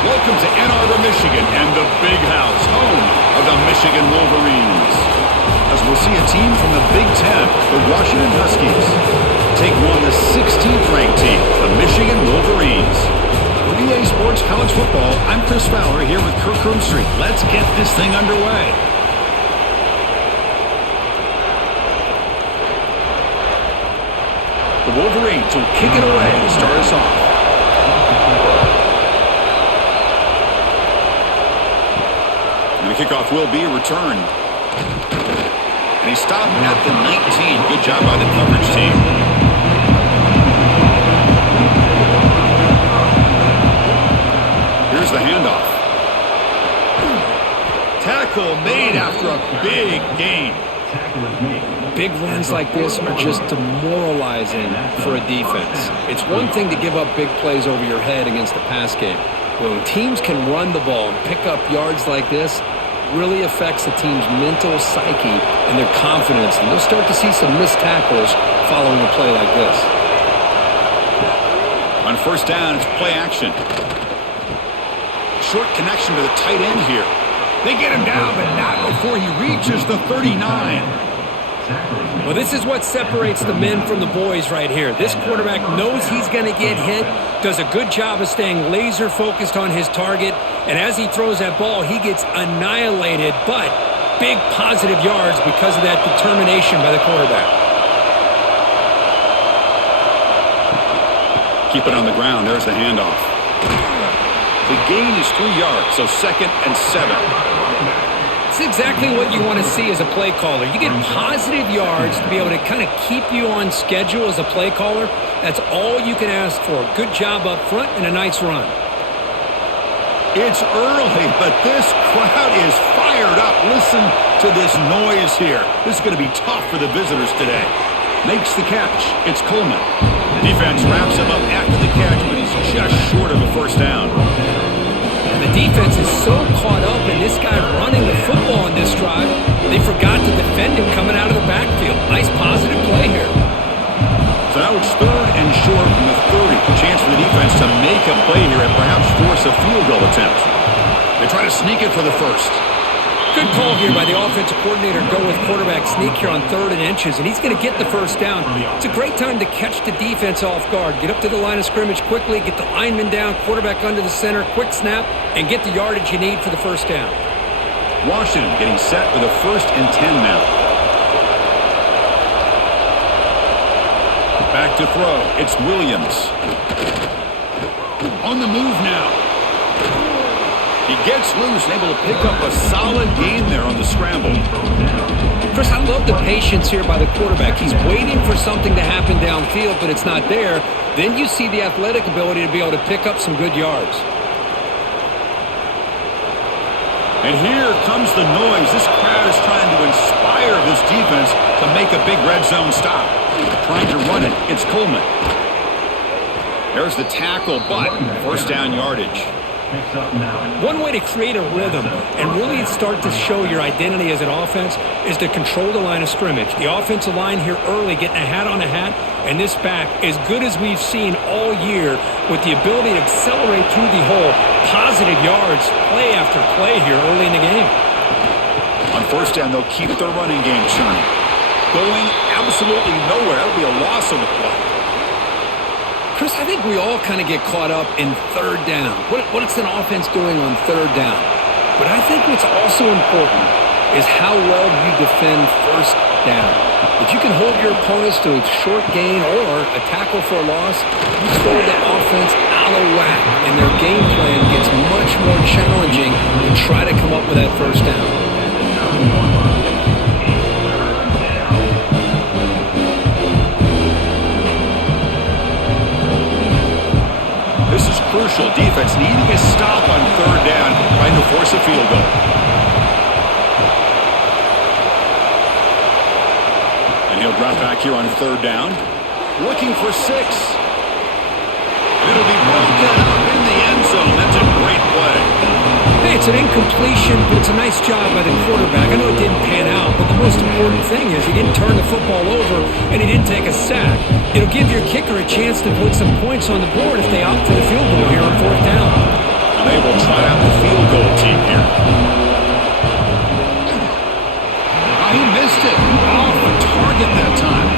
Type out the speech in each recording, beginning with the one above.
Welcome to Ann Arbor, Michigan, and the Big House, home of the Michigan Wolverines. As we'll see a team from the Big Ten, the Washington Huskies, take on the 16th ranked team, the Michigan Wolverines. For EA Sports College Football, I'm Chris Fowler here with Kirk Roomstreet. Let's get this thing underway. The Wolverines will kick it away to start us off. And the kickoff will be a return. And he stopped at the 19. Good job by the coverage team. Here's the handoff. Tackle made after a big gain. Big runs like this are just demoralizing for a defense. It's one thing to give up big plays over your head against the pass game. When teams can run the ball and pick up yards like this, really affects the team's mental psyche and their confidence. And you'll start to see some missed tackles following a play like this. On first down, it's play action. Short connection to the tight end here. They get him down, but not before he reaches the 39. Well, this is what separates the men from the boys right here. This quarterback knows he's going to get hit, does a good job of staying laser focused on his target, and as he throws that ball, he gets annihilated, but big positive yards because of that determination by the quarterback. Keep it on the ground. There's the handoff. The gain is 3 yards, so 2nd and 7. It's exactly what you want to see as a play caller. You get positive yards to be able to kind of keep you on schedule as a play caller. That's all you can ask for. Good job up front and a nice run. It's early, but this crowd is fired up. Listen to this noise here. This is going to be tough for the visitors today. Makes the catch. It's Coleman. Defense wraps him up after the catch, but he's just short of a first down. And the defense is so caught up in this guy running the football in this drive, they forgot to defend him coming out of the backfield. Nice positive play here. So now it's 3rd and short from the 30. Chance for the defense to make a play here and perhaps force a field goal attempt. They try to sneak it for the first. Good call here by the offensive coordinator. Go with quarterback sneak here on 3rd and inches, and he's going to get the first down. It's a great time to catch the defense off guard. Get up to the line of scrimmage quickly, get the lineman down, quarterback under the center, quick snap, and get the yardage you need for the first down. Washington getting set with a 1st and 10 now. Back to throw. It's Williams. On the move now. He gets loose and able to pick up a solid gain there on the scramble. Chris, I love the patience here by the quarterback. He's waiting for something to happen downfield, but it's not there. Then you see the athletic ability to be able to pick up some good yards. And here comes the noise. This crowd is trying to inspire this defense to make a big red zone stop. Trying to run it. It's Coleman. There's the tackle, but first down yardage. One way to create a rhythm and really start to show your identity as an offense is to control the line of scrimmage. The offensive line here early getting a hat on a hat, and this back as good as we've seen all year with the ability to accelerate through the hole. Positive yards, play after play here early in the game. On first down, they'll keep their running game churning. Going absolutely nowhere. That'll be a loss on the play. Chris, I think we all kind of get caught up in 3rd down. What is an offense doing on 3rd down? But I think what's also important is how well you defend first down. If you can hold your opponents to a short gain or a tackle for a loss, you throw the offense out of whack, and their game plan gets much more challenging to try to come up with that first down. This is crucial. Defense needing a stop on 3rd down, trying to force a field goal. And he'll drop back here on 3rd down. Looking for 6. It'll be broken up in the end zone. That's a great play. Hey, it's an incompletion, but it's a nice job by the quarterback. I know it didn't pan out, but the most important thing is he didn't turn the football over and he didn't take a sack. It'll give your kicker a chance to put some points on the board if they opt for the field goal here on 4th down. And they will try out the field goal team here. Oh, he missed it. Off the target that time.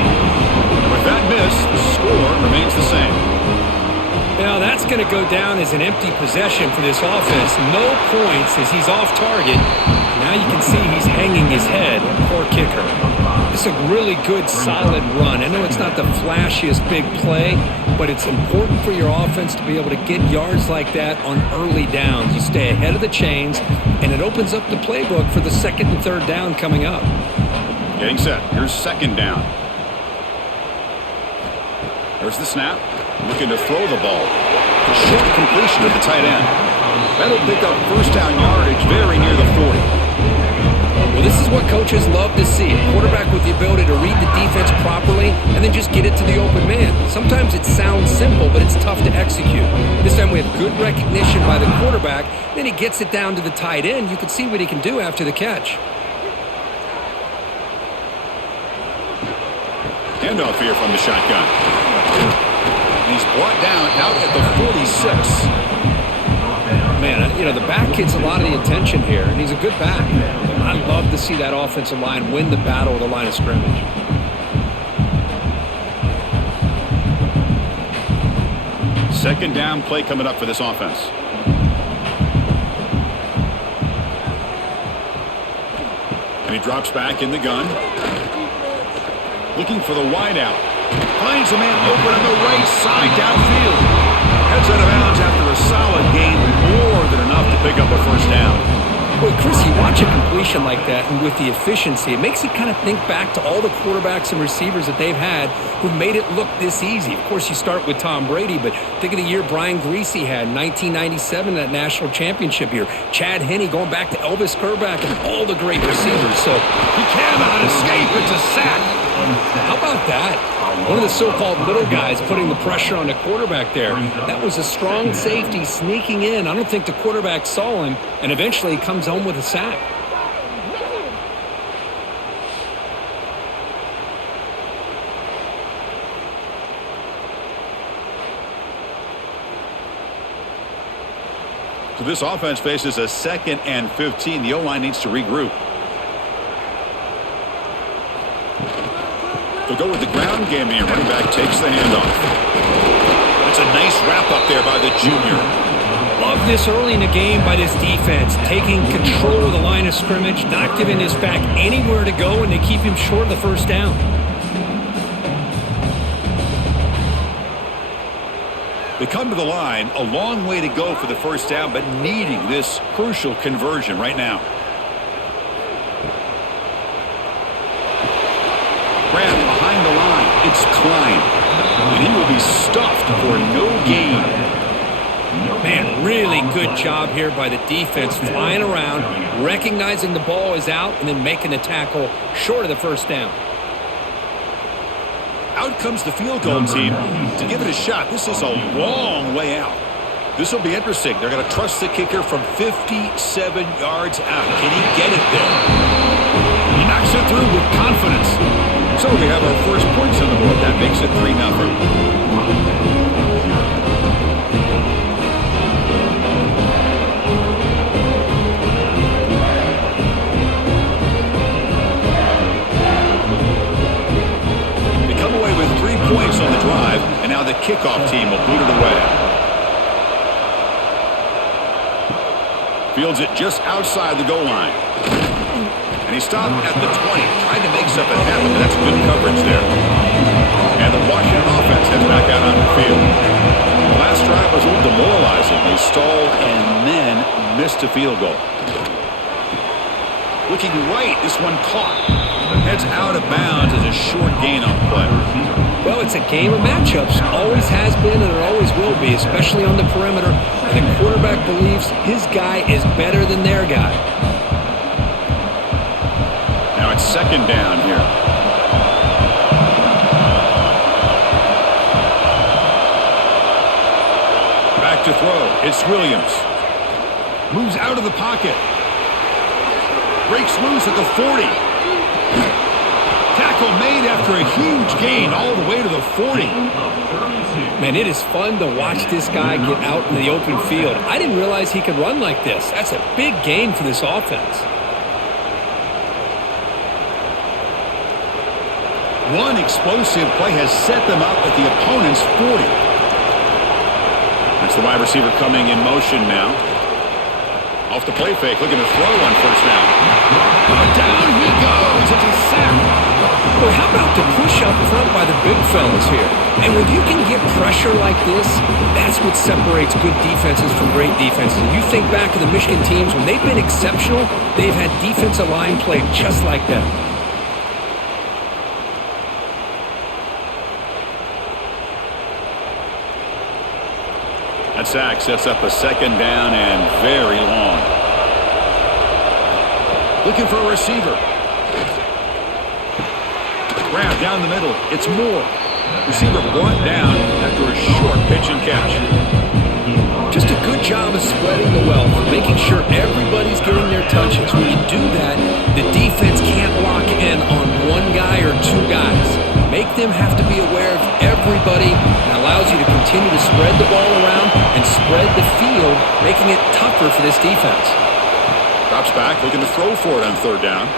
With that miss, the score remains the same. Now that's going to go down as an empty possession for this offense. No points as he's off target. Now you can see he's hanging his head. Poor kicker. It's a really good, solid run. I know it's not the flashiest big play, but it's important for your offense to be able to get yards like that on early downs. You stay ahead of the chains, and it opens up the playbook for the second and third down coming up. Getting set. Here's second down. There's the snap. Looking to throw the ball. Short completion to the tight end. That'll pick up first down yardage very near the 40. Well, this is what coaches love to see. A quarterback with the ability to read the defense properly and then just get it to the open man. Sometimes it sounds simple, but it's tough to execute. This time we have good recognition by the quarterback. Then he gets it down to the tight end. You can see what he can do after the catch. Handoff here from the shotgun. He's brought down out at the 46. Man, you know, the back gets a lot of the attention here, and he's a good back. I love to see that offensive line win the battle at the line of scrimmage. Second down play coming up for this offense. And he drops back in the gun. Looking for the wideout. Finds a man open on the right side downfield. Heads out of bounds after a solid gain, more than enough to pick up a first down. Well, Chris, you watch a completion like that, and with the efficiency, it makes you kind of think back to all the quarterbacks and receivers that they've had who made it look this easy. Of course, you start with Tom Brady, but think of the year Brian Griese had in 1997, that national championship year. Chad Henne going back to Elvis Kerback and all the great receivers. So he cannot escape. It's a sack. How about that? One of the so-called little guys putting the pressure on the quarterback there. That was a strong safety sneaking in. I don't think the quarterback saw him, and eventually he comes home with a sack. So this offense faces a 2nd and 15. The O-line needs to regroup. They'll go with the ground game here. Running back takes the handoff. That's a nice wrap up there by the junior. Love this early in the game by this defense. Taking control of the line of scrimmage, not giving this back anywhere to go, and they keep him short of the first down. They come to the line, a long way to go for the first down, but needing this crucial conversion right now. Grab behind the line. It's Klein. And he will be stuffed for no gain. Man, really good job here by the defense, flying around, recognizing the ball is out, and then making the tackle short of the first down. Out comes the field goal team to give it a shot. This is a long way out. This will be interesting. They're going to trust the kicker from 57 yards out. Can he get it there? He knocks it through with confidence. So we have our first points on the board. That makes it 3-0. Points on the drive, and now the kickoff team will boot it away. Fields it just outside the goal line. And he stopped at the 20, trying to make something happen, but that's good coverage there. And the Washington offense heads back out on the field. The last drive was a little demoralizing. They stalled and then missed a field goal. Looking right, this one caught. Heads out of bounds as a short gain on the play. Well, it's a game of matchups. Always has been and it always will be, especially on the perimeter. And the quarterback believes his guy is better than their guy. Now it's second down here. Back to throw. It's Williams. Moves out of the pocket. Breaks loose at the 40. Tackle made after a huge gain all the way to the 40. Man, it is fun to watch this guy get out in the open field. I didn't realize he could run like this. That's a big gain for this offense. One explosive play has set them up at the opponent's 40. That's the wide receiver coming in motion now. Off the play fake, looking to throw on first down. Down he goes. It's a sack. Well, how about the push up front by the big fellas here? And when you can get pressure like this, that's what separates good defenses from great defenses. If you think back to the Michigan teams, when they've been exceptional, they've had defensive line play just like that. That sack sets up a second down and very long. Looking for a receiver. Grab down the middle. It's Moore. Receiver brought down after a short pitch and catch. Just a good job of spreading the wealth, making sure everybody's getting their touches. When you do that, the defense can't lock in on one guy or two guys. Make them have to be aware of everybody, and allows you to continue to spread the ball around and spread the field, making it tougher for this defense. Drops back, looking to throw for it on third down.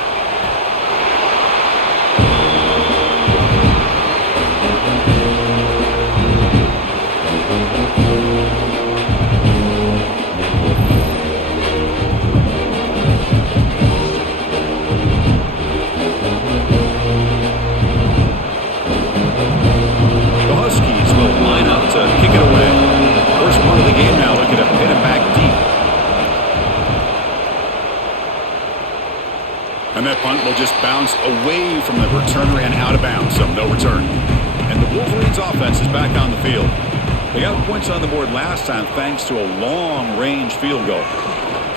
And that punt will just bounce away from the returner and out of bounds, so no return. And the Wolverines offense is back on the field. They got points on the board last time thanks to a long-range field goal.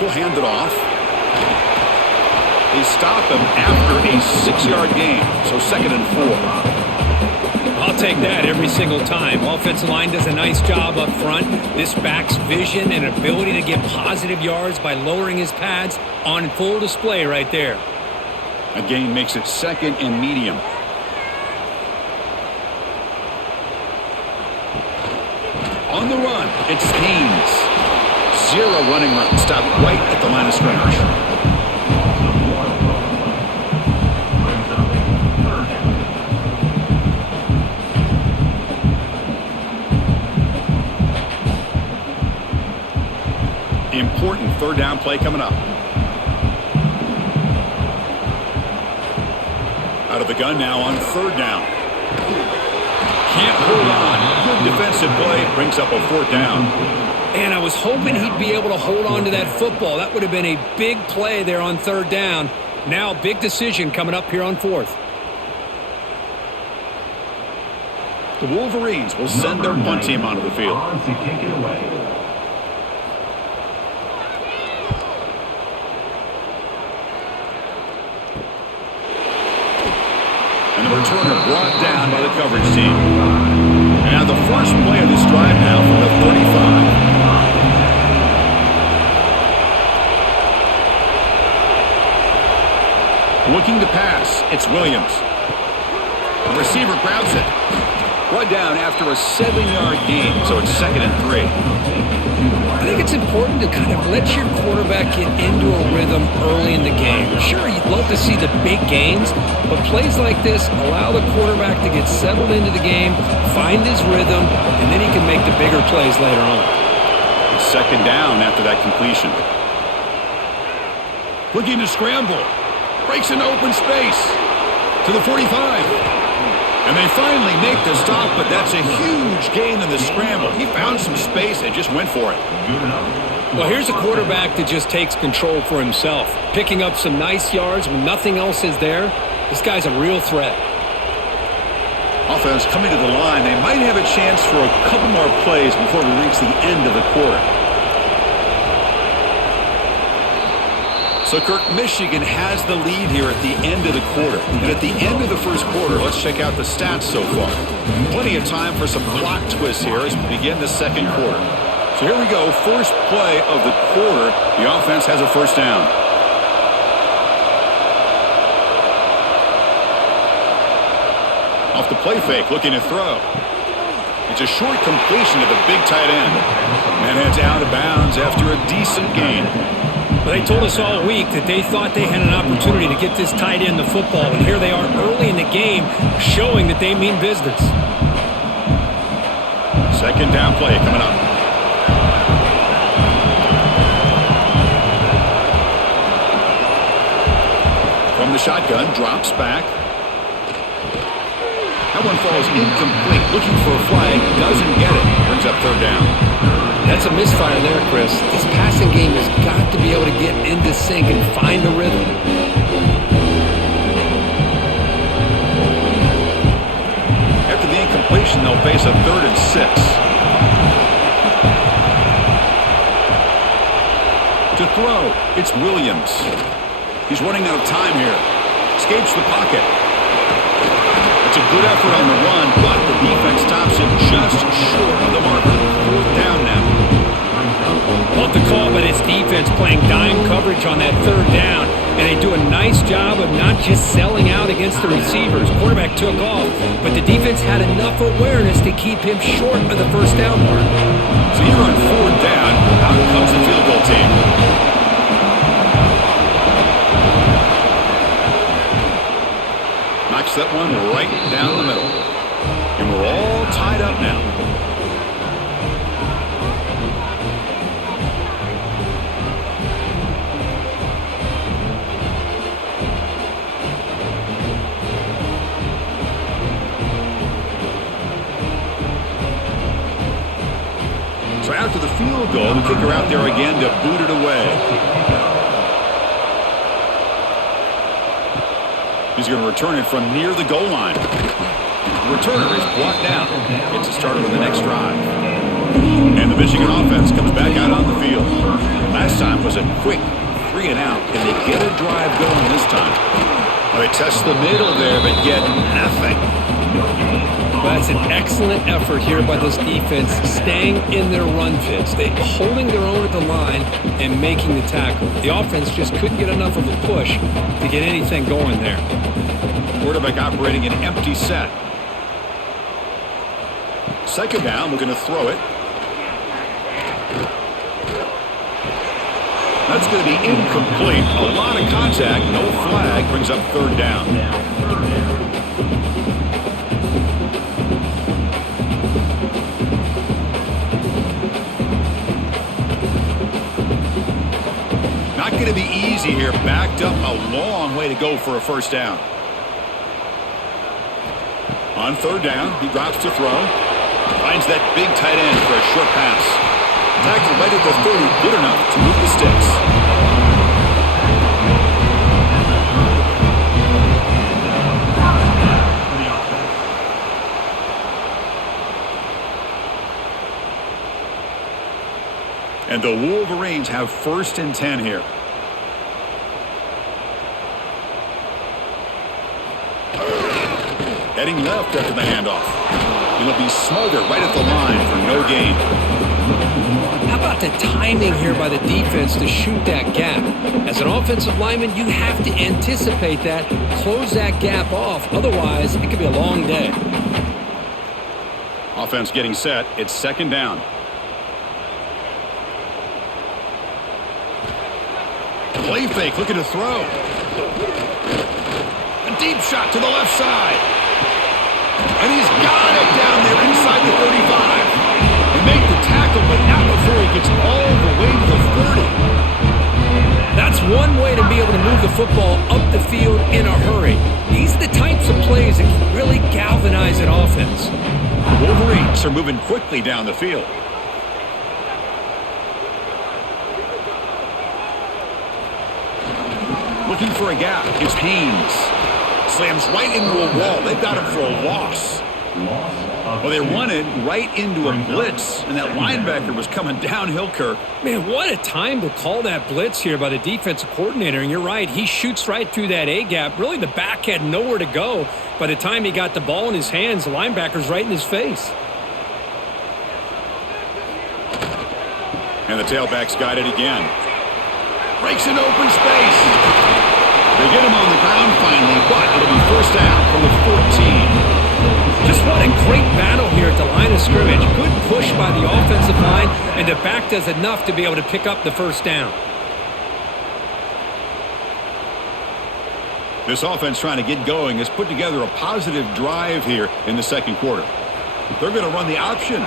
He'll hand it off. They stop him after a 6-yard gain, so 2nd and 4. I'll take that every single time. Offensive line does a nice job up front. This back's vision and ability to get positive yards by lowering his pads on full display right there. A gain makes it 2nd and medium. On the run, it's Haynes. 0 running room. Stopped right at the line of scrimmage. Important third down play coming up. Out of the gun now on third down. Can't hold on. Good defensive play. Brings up a 4th down. And I was hoping he'd be able to hold on to that football. That would have been a big play there on third down. Now big decision coming up here on 4th. The Wolverines will send their punt team onto the field. And the returner brought down by the coverage team. And the first play of this drive now from the 35. Looking to pass, it's Williams. The receiver grabs it. Brought down after a 7-yard gain, so it's 2nd and 3. I think it's important to kind of let your quarterback get into a rhythm early in the game. Sure, you'd love to see the big gains, but plays like this allow the quarterback to get settled into the game, find his rhythm, and then he can make the bigger plays later on. 2nd down after that completion. Looking to scramble. Breaks into open space to the 45. And they finally make the stop, but that's a huge gain in the scramble. He found some space and just went for it. Well, here's a quarterback that just takes control for himself, picking up some nice yards when nothing else is there. This guy's a real threat. Offense coming to the line. They might have a chance for a couple more plays before we reach the end of the quarter. So, Kirk, Michigan has the lead here at the end of the quarter. And at the end of the first quarter, let's check out the stats so far. Plenty of time for some plot twists here as we begin the second quarter. So here we go, first play of the quarter. The offense has a first down. Off the play fake, looking to throw. It's a short completion to the big tight end. And it's out of bounds after a decent gain. Well, they told us all week that they thought they had an opportunity to get this tight end the football, and here they are early in the game showing that they mean business. Second down play coming up. From the shotgun, drops back. That one falls incomplete. Looking for a flag, doesn't get it. Brings up third down. That's a misfire there, Chris. This passing game has got to be able to get into sync and find a rhythm. After the incompletion, they'll face a 3rd and 6. To throw, it's Williams. He's running out of time here. Escapes the pocket. It's a good effort on the run, but the defense stops him just short of the marker. 4th down now. Off the call, but it's defense playing dime coverage on that 3rd down, and they do a nice job of not just selling out against the receivers. Quarterback took off, but the defense had enough awareness to keep him short of the 1st down mark. So here on 4th down, out comes the field goal team. Knocks that one right down the middle. And we're all tied up now. So after the field goal, the kicker out there again to boot it away. He's going to return it from near the goal line. The returner is brought down. Gets it started on the next drive. And the Michigan offense comes back out on the field. Last time was a quick 3 and out. Can they get a drive going this time? Well, they test the middle there, but get nothing. Well, that's an excellent effort here by this defense, staying in their run fits. They holding their own at the line and making the tackle. The offense just couldn't get enough of a push to get anything going there. Quarterback operating an empty set. Second down, we're going to throw it. That's going to be incomplete. A lot of contact, no flag, brings up 3rd down. Not going to be easy here. Backed up a long way to go for a 1st down. On 3rd down, he drops to throw. Finds that big tight end for a short pass. Tackle right at the 30, good enough to move the sticks. And the Wolverines have 1st and 10 here. Heading left after the handoff. He'll be smothered right at the line for no gain. How about the timing here by the defense to shoot that gap? As an offensive lineman, you have to anticipate that, close that gap off. Otherwise, it could be a long day. Offense getting set. It's 2nd down. Play fake, looking to throw. A deep shot to the left side. And he's got it down there inside the 35. He made the tackle, but not before he gets all the way to the 30. That's one way to be able to move the football up the field in a hurry. These are the types of plays that can really galvanize an offense. The Wolverines are moving quickly down the field. Looking for a gap. It's Haynes. Slams right into a wall. They've got him for a loss. Well, they wanted right into a blitz, and that linebacker was coming downhill, Kirk. Man, what a time to call that blitz here by the defensive coordinator. And you're right, he shoots right through that A-gap. Really, the back had nowhere to go. By the time he got the ball in his hands, the linebacker's right in his face. And the tailback's got it again. Breaks an open space. They get him on the ground finally, but it'll be 1st down from the 14. Just What a great battle here at the line of scrimmage. Good push by the offensive line, and the back does enough to be able to pick up the first down. This offense trying to get going has put together a positive drive here in the second quarter. They're going to run the option.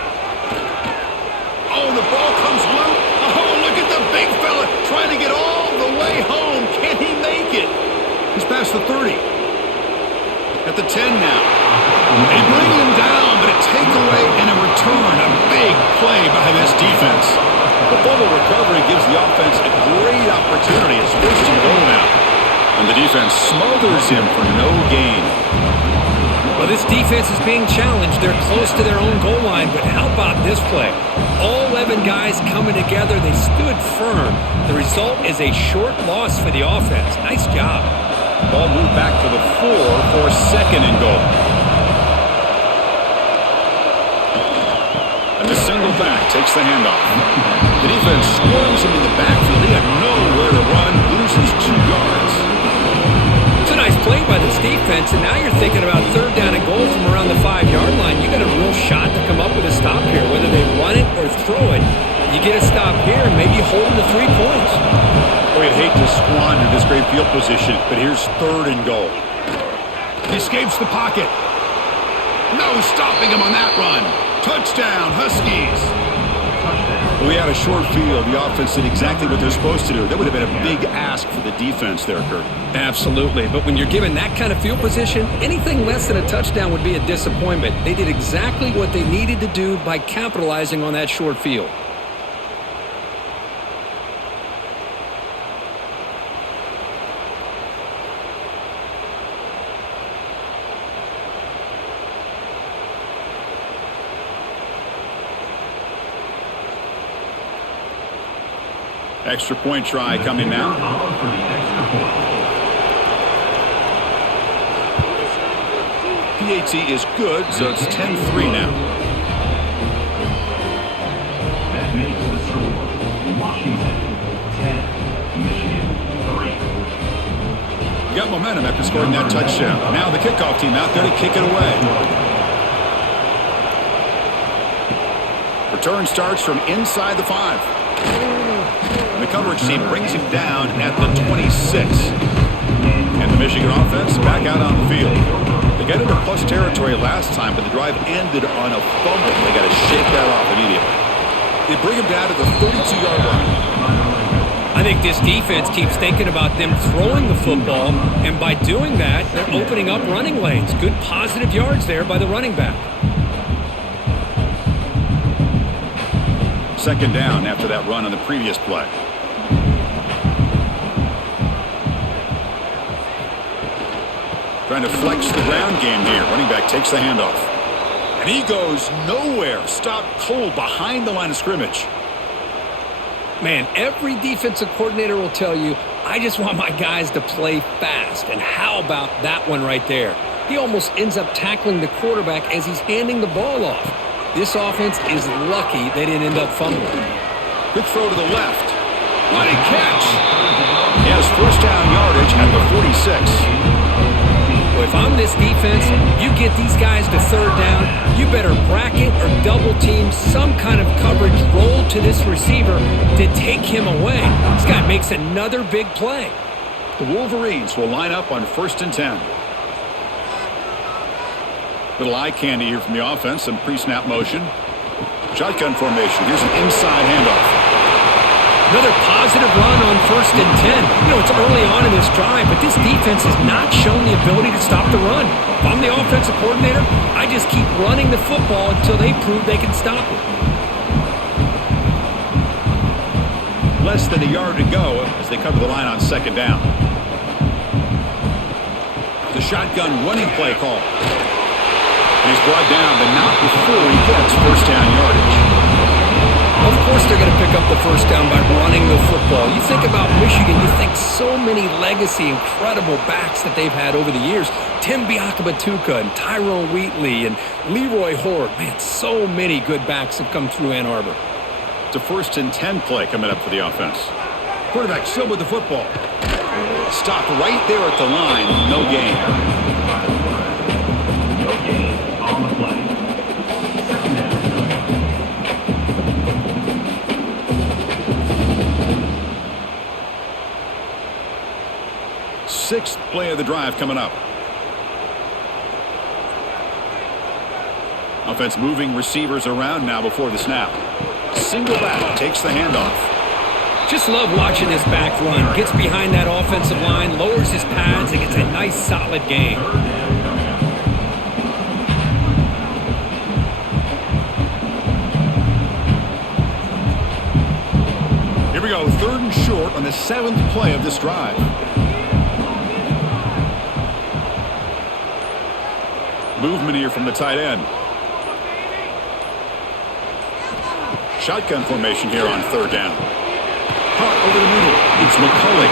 Oh, the ball comes loose. Oh, look at the big fella trying to get all the way home. Can he make it? He's past the 30. At the 10 now. They bring him down, but a takeaway and a return. A big play by this defense. The fumble recovery gives the offense a great opportunity. It's first and goal now. And the defense smothers him for no gain. Well, this defense is being challenged. They're close to their own goal line, but how about this play? All 11 guys coming together. They stood firm. The result is a short loss for the offense. Nice job. Ball moved back to the 4 for second and goal. And the single back takes the handoff. The defense swarms him in the backfield. He had nowhere to run, loses 2 yards. It's a nice play by this defense, and now you're thinking about third down and goal from around the 5-yard line. You got a real shot to come up with a stop here, whether they run it or throw it. You get a stop here, and maybe you hold them to 3 points. Boy, I'd hate to squander this great field position, but here's third and goal. He escapes the pocket. No stopping him on that run. Touchdown, Huskies. We had a short field. The offense did exactly what they're supposed to do. That would have been a big ask for the defense there, Kurt. Absolutely. But when you're given that kind of field position, anything less than a touchdown would be a disappointment. They did exactly what they needed to do by capitalizing on that short field. Extra point try coming now. PAT is good, so it's 10-3 now. That makes the score Washington 10, Michigan 3. Got momentum after scoring that touchdown. Now the kickoff team out there to kick it away. Return starts from inside the 5. And the coverage team brings him down at the 26. And the Michigan offense back out on the field. They got into plus territory last time, but the drive ended on a fumble. They got to shake that off immediately. They bring him down to the 32-yard line. I think this defense keeps thinking about them throwing the football, and by doing that, they're opening up running lanes. Good positive yards there by the running back. Second down after that run on the previous play. Trying to flex the ground game here. Running back takes the handoff. And he goes nowhere. Stopped cold behind the line of scrimmage. Man, every defensive coordinator will tell you, I just want my guys to play fast. And how about that one right there? He almost ends up tackling the quarterback as he's handing the ball off. This offense is lucky they didn't end up fumbling. Good throw to the left. What a catch! He has first down yardage at the 46. Well, if I'm this defense, you get these guys to third down, you better bracket or double team some kind of coverage roll to this receiver to take him away. This guy makes another big play. The Wolverines will line up on 1st and 10. Little eye candy here from the offense, some pre-snap motion. Shotgun formation. Here's an inside handoff. Another positive run on 1st and 10. You know, it's early on in this drive, but this defense has not shown the ability to stop the run. If I'm the offensive coordinator, I just keep running the football until they prove they can stop it. Less than a yard to go as they cover the line on second down. The shotgun running play call. And he's brought down, but not before he gets first down yardage. Of course they're going to pick up the first down by running the football. You think about Michigan, you think so many legacy, incredible backs that they've had over the years. Tim Biakabatuka and Tyrone Wheatley and Leroy Horde. Man, so many good backs have come through Ann Arbor. It's a 1st and 10 play coming up for the offense. Quarterback still with the football. Stopped right there at the line. No gain. No gain on the play. sixth play of the drive coming up. Offense moving receivers around now before the snap. Single back takes the handoff. Just love watching this back run. Gets behind that offensive line, lowers his pads, and gets a nice solid gain. Here we go, 3rd and short on the 7th play of this drive. Movement here from the tight end. Shotgun formation here on 3rd down. Caught over the middle. It's McCulley.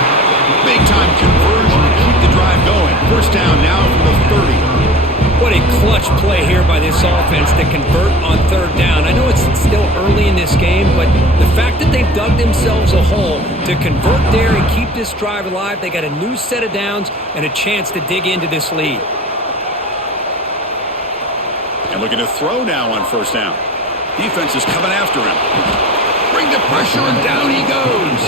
Big time conversion to keep the drive going. 1st down now from the 30. What a clutch play here by this offense to convert on 3rd down. I know it's still early in this game, but the fact that they've dug themselves a hole to convert there and keep this drive alive, they got a new set of downs and a chance to dig into this lead. And looking to throw now on 1st down. Defense is coming after him. Bring the pressure, and down he goes.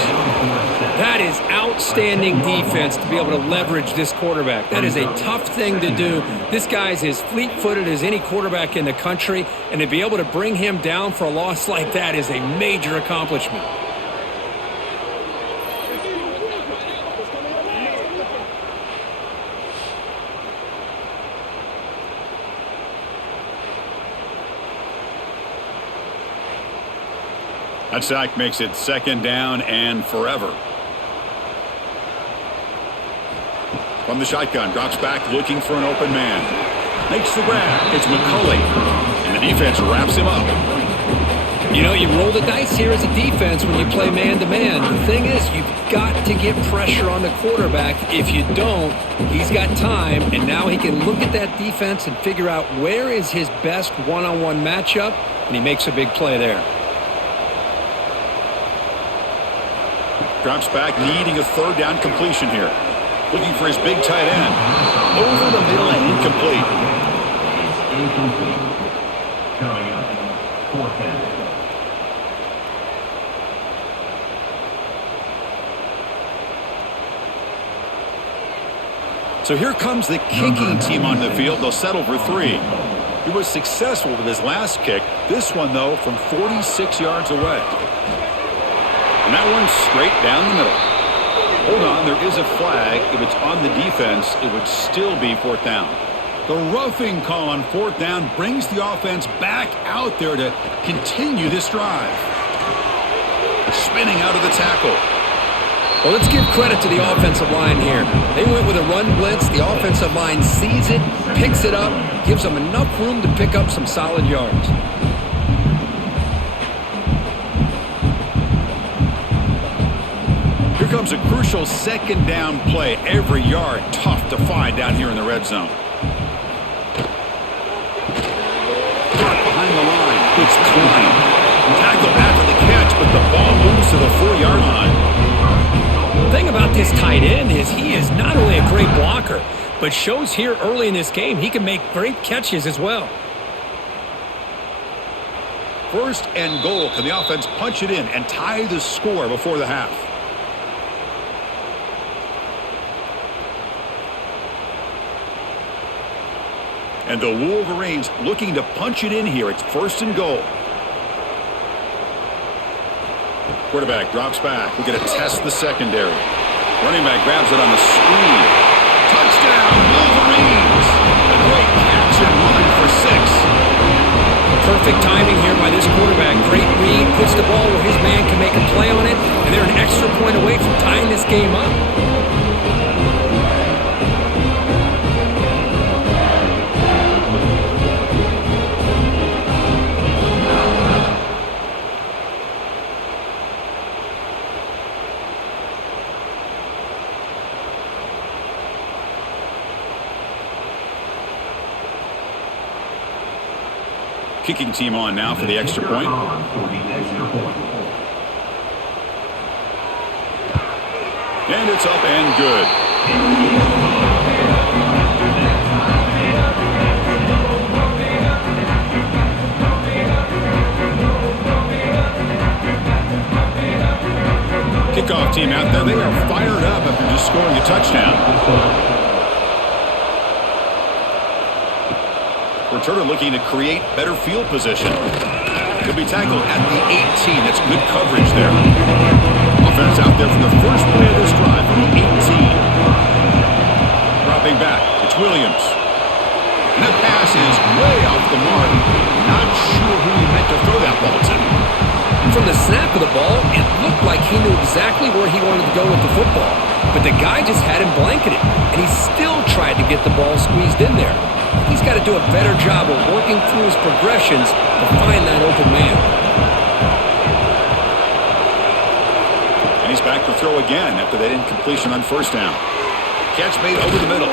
That is outstanding defense to be able to leverage this quarterback. That is a tough thing to do. This guy's as fleet-footed as any quarterback in the country, and to be able to bring him down for a loss like that is a major accomplishment. That sack makes it 2nd down and forever. From the shotgun, drops back looking for an open man. Makes the grab. It's McCulley. And the defense wraps him up. You know, you roll the dice here as a defense when you play man-to-man. The thing is, you've got to get pressure on the quarterback. If you don't, he's got time, and now he can look at that defense and figure out where is his best one-on-one matchup, and he makes a big play there. Drops back, needing a 3rd down completion here. Looking for his big tight end. Over the middle and incomplete. It's incomplete. Coming up, 4th down. So here comes the kicking team on the field. They'll settle for 3. He was successful with his last kick. This one, though, from 46 yards away. And that one's straight down the middle. Hold on, there is a flag. If it's on the defense, it would still be 4th down. The roughing call on 4th down brings the offense back out there to continue this drive. Spinning out of the tackle. Well, let's give credit to the offensive line here. They went with a run blitz. The offensive line sees it, picks it up, gives them enough room to pick up some solid yards. Here comes a crucial 2nd down play. Every yard tough to find down here in the red zone. Caught behind the line. It's Klein. Tackled after the catch, but the ball moves to the 4-yard line. The thing about this tight end is he is not only a great blocker, but shows here early in this game he can make great catches as well. 1st and goal. Can the offense punch it in and tie the score before the half? And the Wolverines looking to punch it in here. It's 1st and goal. Quarterback drops back. We're going to test the secondary. Running back grabs it on the screen. Touchdown, Wolverines! A great catch and run for 6. Perfect timing here by this quarterback. Great read, puts the ball where his man can make a play on it, and they're an extra point away from tying this game up. Kicking team on now for the extra point. And it's up and good. Kickoff team out there, they are fired up after just scoring a touchdown. Returner looking to create better field position. Could be tackled at the 18. That's good coverage there. Offense out there from the first play of this drive from the 18. Dropping back, it's Williams. And that pass is way off the mark. Not sure who he meant to throw that ball to. From the snap of the ball, it looked like he knew exactly where he wanted to go with the football. But the guy just had him blanketed, and he still tried to get the ball squeezed in there. He's got to do a better job of working through his progressions to find that open man. And he's back to throw again after that incompletion on first down. Catch made over the middle.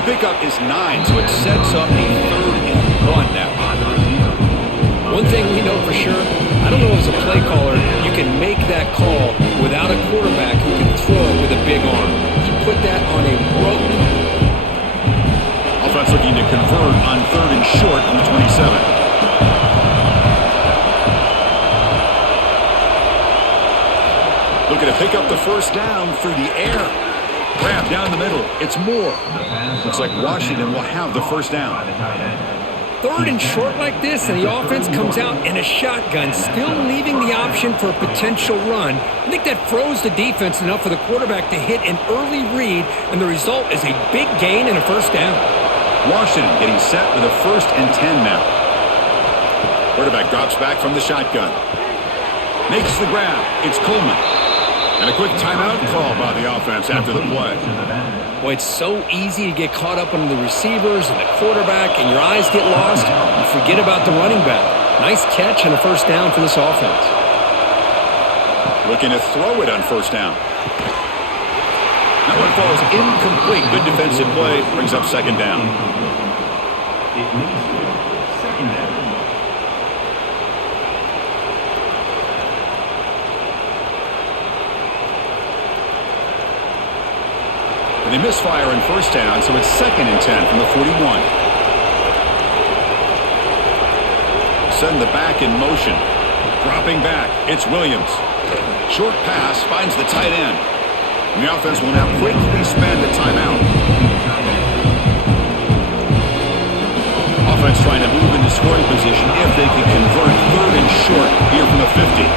The pickup is 9, so it sets up a 3rd and 1 now. One thing we know for sure, I don't know as a play caller, you can make that call without a quarterback who can throw it with a big arm. He put that on a rope. Offense looking to convert on 3rd and short on the 27. Looking to pick up the first down through the air. Grab down the middle. It's Moore. Looks like Washington will have the first down. 3rd and short like this, and the offense comes out in a shotgun, still leaving the option for a potential run. I think that froze the defense enough for the quarterback to hit an early read, and the result is a big gain and a first down. Washington getting set with a 1st and 10 now. Quarterback drops back from the shotgun. Makes the grab. It's Coleman. And a quick timeout call by the offense after the play. Boy, it's so easy to get caught up on the receivers and the quarterback, and your eyes get lost. You forget about the running back. Nice catch and a first down for this offense. Looking to throw it on first down. That one falls incomplete. Good defensive play. Brings up 2nd down. It leads to 2nd down. They misfire on first down, so it's 2nd and 10 from the 41. Send the back in motion. Dropping back, it's Williams. Short pass finds the tight end. And the offense will now quickly spend a timeout. Offense trying to move into scoring position if they can convert 3rd and short here from the 50.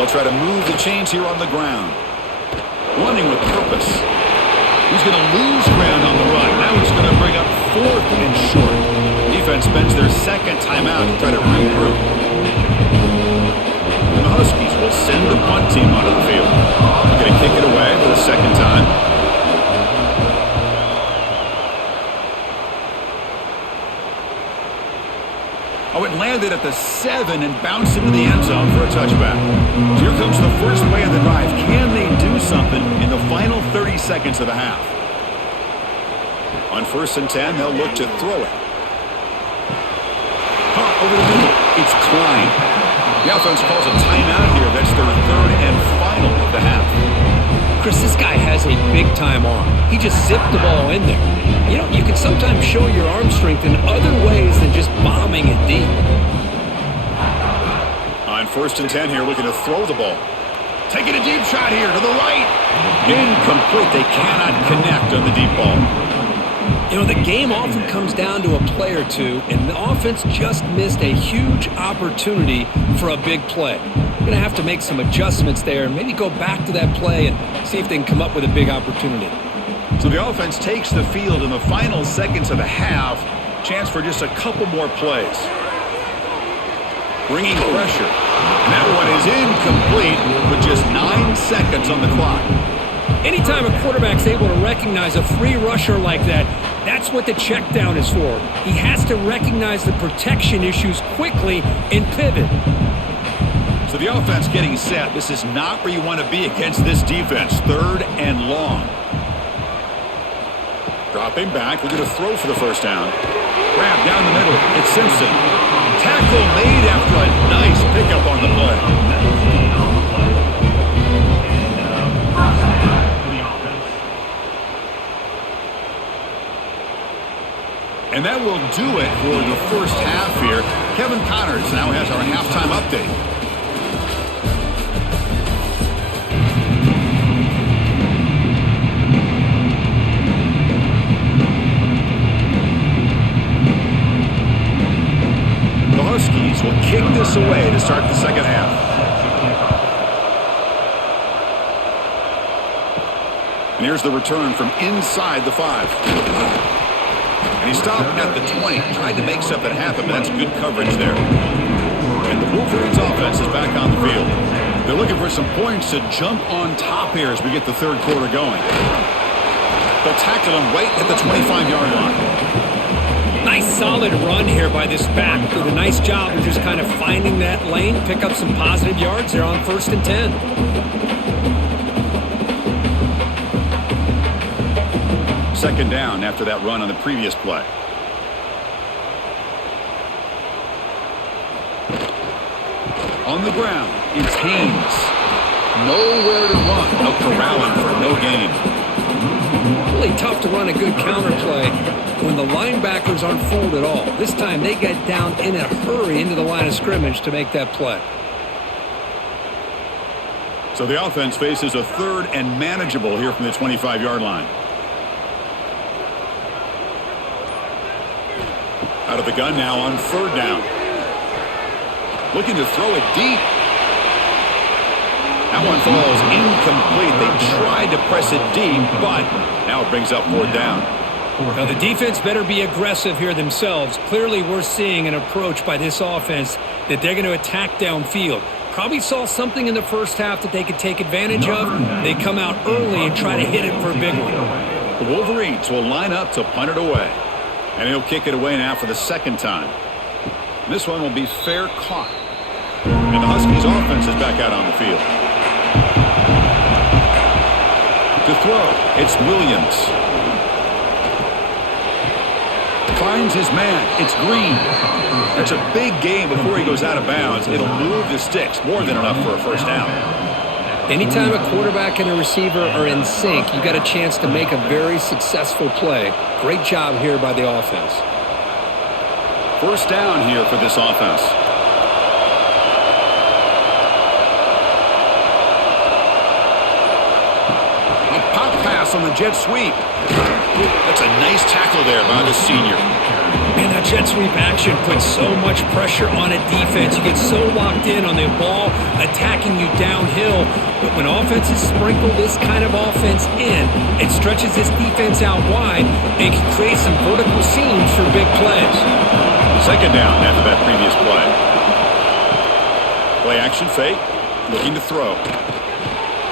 They'll try to move the chains here on the ground. Running with purpose. He's going to lose ground on the run. Now he's going to bring up 4th and short. Defense spends their 2nd timeout to try to regroup. And the Huskies will send the punt team onto the field. They're going to kick it away for the 2nd time. Oh, it landed at the 7 and bounced into the end zone for a touchback. So here comes the first play of the drive. Can they do something in the final 30 seconds of the half? On 1st and 10, they'll look to throw it. Caught over the middle. It's Klein. The offense calls a timeout here. That's their 3rd and final of the half. Chris, this guy has a big-time arm. He just zipped the ball in there. You know, you can sometimes show your arm strength in other ways than just bombing it deep. On 1st and 10 here, looking to throw the ball. Taking a deep shot here to the right. Incomplete. They cannot connect on the deep ball. You know, the game often comes down to a play or two, and the offense just missed a huge opportunity for a big play. We're going to have to make some adjustments there and maybe go back to that play and see if they can come up with a big opportunity. So the offense takes the field in the final seconds of the half. Chance for just a couple more plays. Bringing pressure. And that one is incomplete with just 9 seconds on the clock. Anytime a quarterback's able to recognize a free rusher like that, that's what the check down is for. He has to recognize the protection issues quickly and pivot. So the offense getting set. This is not where you want to be against this defense. 3rd and long. Dropping back. We're going to throw for the first down. Grab down the middle. It's Simpson. Tackle made after a nice pickup on the play. And that will do it for the first half here. Kevin Connors now has our halftime update. kick this away to start the second half. And here's the return from inside the 5. And he stopped at the 20. Tried to make something happen, but that's good coverage there. And the Wolverines offense is back on the field. They're looking for some points to jump on top here as we get the third quarter going. They'll tackle him right at the 25-yard line. Nice solid run here by this back. Did a nice job of just kind of finding that lane, pick up some positive yards there on 1st and 10. Second down after that run on the previous play. On the ground, it's Haynes. Nowhere to run. No corralling for no gain. Really tough to run a good counter play when the linebackers aren't fooled at all. This time they get down in a hurry into the line of scrimmage to make that play. So the offense faces a 3rd and manageable here from the 25-yard line. Out of the gun now on 3rd down. Looking to throw it deep. That one falls incomplete. They tried to press it deep, but now it brings up 4th down. Now the defense better be aggressive here themselves. Clearly we're seeing an approach by this offense that they're going to attack downfield. Probably saw something in the first half that they could take advantage of. They come out early and try to hit it for a big one. The Wolverines will line up to punt it away. And he'll kick it away now for the 2nd time. This one will be fair caught. And the Huskies offense is back out on the field. To throw, it's Williams. Finds his man. It's Green. That's a big gain before he goes out of bounds. It'll move the sticks. More than enough for a 1st down. Anytime a quarterback and a receiver are in sync, you got a chance to make a very successful play. Great job here by the offense. 1st down here for this offense. A pop pass on the jet sweep. That's a nice tackle there by the senior. Man, that jet sweep action puts so much pressure on a defense. You get so locked in on the ball attacking you downhill. But when offenses sprinkle this kind of offense in, it stretches this defense out wide and can create some vertical seams for big plays. 2nd down after that previous play. Play action fake. Looking to throw.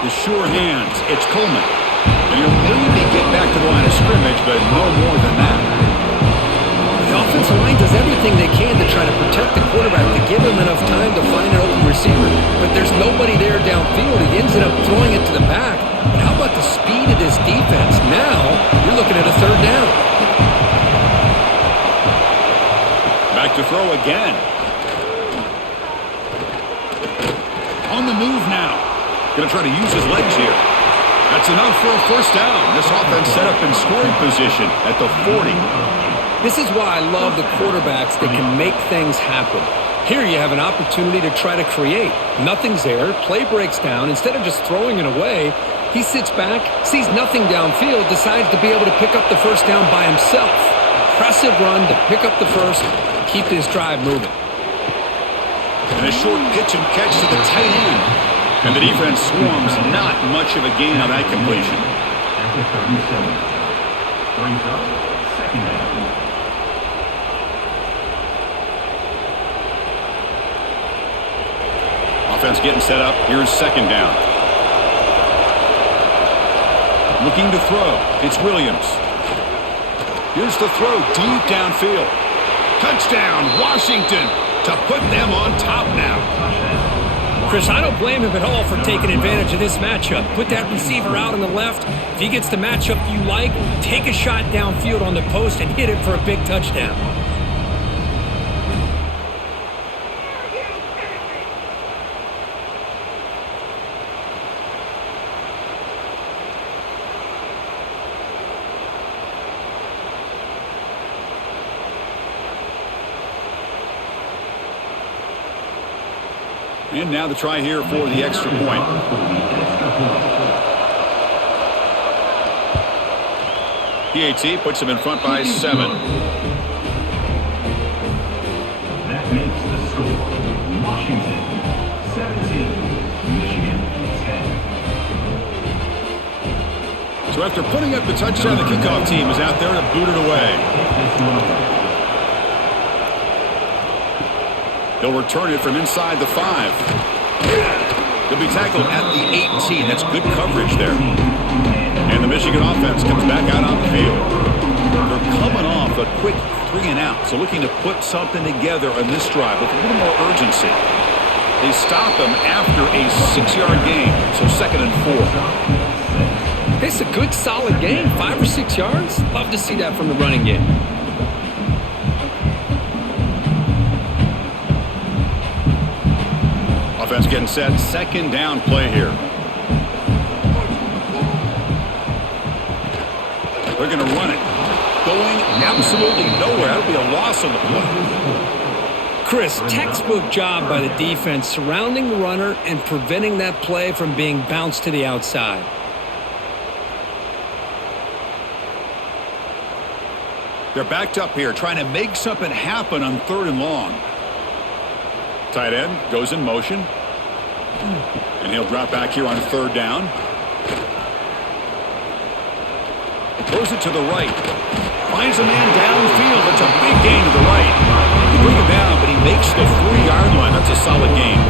The sure hands. It's Coleman. And he'll maybe get back to the line of scrimmage, but no more than that. The offensive line does everything they can to try to protect the quarterback, to give him enough time to find an open receiver. But there's nobody there downfield. He ends up throwing it to the back. But how about the speed of this defense? Now you're looking at a 3rd down. Back to throw again. On the move now. Going to try to use his legs here. That's enough for a 1st down. This offense set up in scoring position at the 40. This is why I love the quarterbacks that can make things happen. Here you have an opportunity to try to create. Nothing's there. Play breaks down. Instead of just throwing it away, he sits back, sees nothing downfield, decides to be able to pick up the 1st down by himself. Impressive run to pick up the 1st, keep this drive moving. And a short pitch and catch to the tight end. And the defense swarms. Not much of a gain on that completion. After 37. Brings up 2nd down. Offense getting set up. Here's 2nd down. Looking to throw. It's Williams. Here's the throw deep downfield. Touchdown, Washington, to put them on top now. Chris, I don't blame him at all for taking advantage of this matchup. Put that receiver out on the left. If he gets the matchup you like, take a shot downfield on the post and hit it for a big touchdown. And now the try here for the extra point. PAT puts them in front by 7. That makes the score So after putting up the touchdown, the kickoff team is out there to boot it away. They'll return it from inside the 5. He'll be tackled at the 18. That's good coverage there. And the Michigan offense comes back out on the field. They're coming off a quick 3-and-out, so looking to put something together on this drive with a little more urgency. They stop him after a 6-yard gain, so 2nd and 4. It's a good, solid game. 5 or 6 yards. Love to see that from the running game. Offense getting set. 2nd down play here. They're going to run it. Going absolutely nowhere. That'll be a loss on the play. Chris, textbook job by the defense surrounding the runner and preventing that play from being bounced to the outside. They're backed up here trying to make something happen on 3rd and long. Tight end goes in motion. And he'll drop back here on 3rd down. Throws it to the right. Finds a man downfield. That's a big gain to the right. He bring him down, but he makes the 3-yard line. That's a solid gain.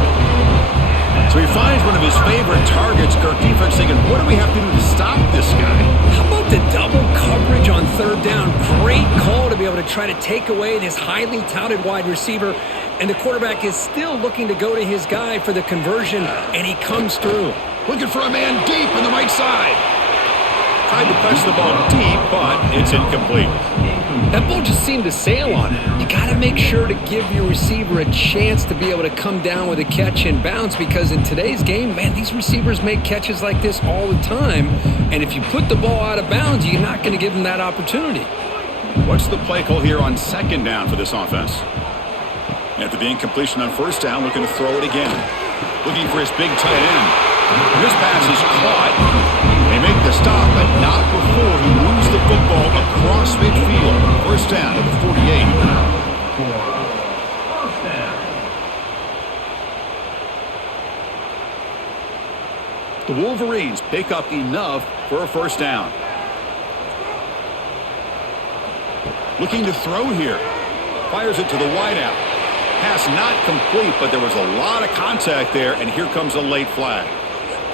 So he finds one of his favorite targets. Kirk defense thinking, what do we have to do to stop this guy? How about the double coverage on 3rd down? Great call to be able to try to take away this highly touted wide receiver. And the quarterback is still looking to go to his guy for the conversion, and he comes through. Looking for a man deep on the right side. Tried to press the ball deep, but it's incomplete. That ball just seemed to sail on it. You got to make sure to give your receiver a chance to be able to come down with a catch and bounce, because in today's game, man, these receivers make catches like this all the time. And if you put the ball out of bounds, you're not going to give them that opportunity. What's the play call here on 2nd down for this offense? After the incompletion on 1st down, looking to throw it again. Looking for his big tight end. This pass is caught. They make the stop, but not before he moves the football across midfield. 1st down at the 48. The Wolverines pick up enough for a 1st down. Looking to throw here. Fires it to the wideout. Pass not complete, but there was a lot of contact there, and here comes a late flag.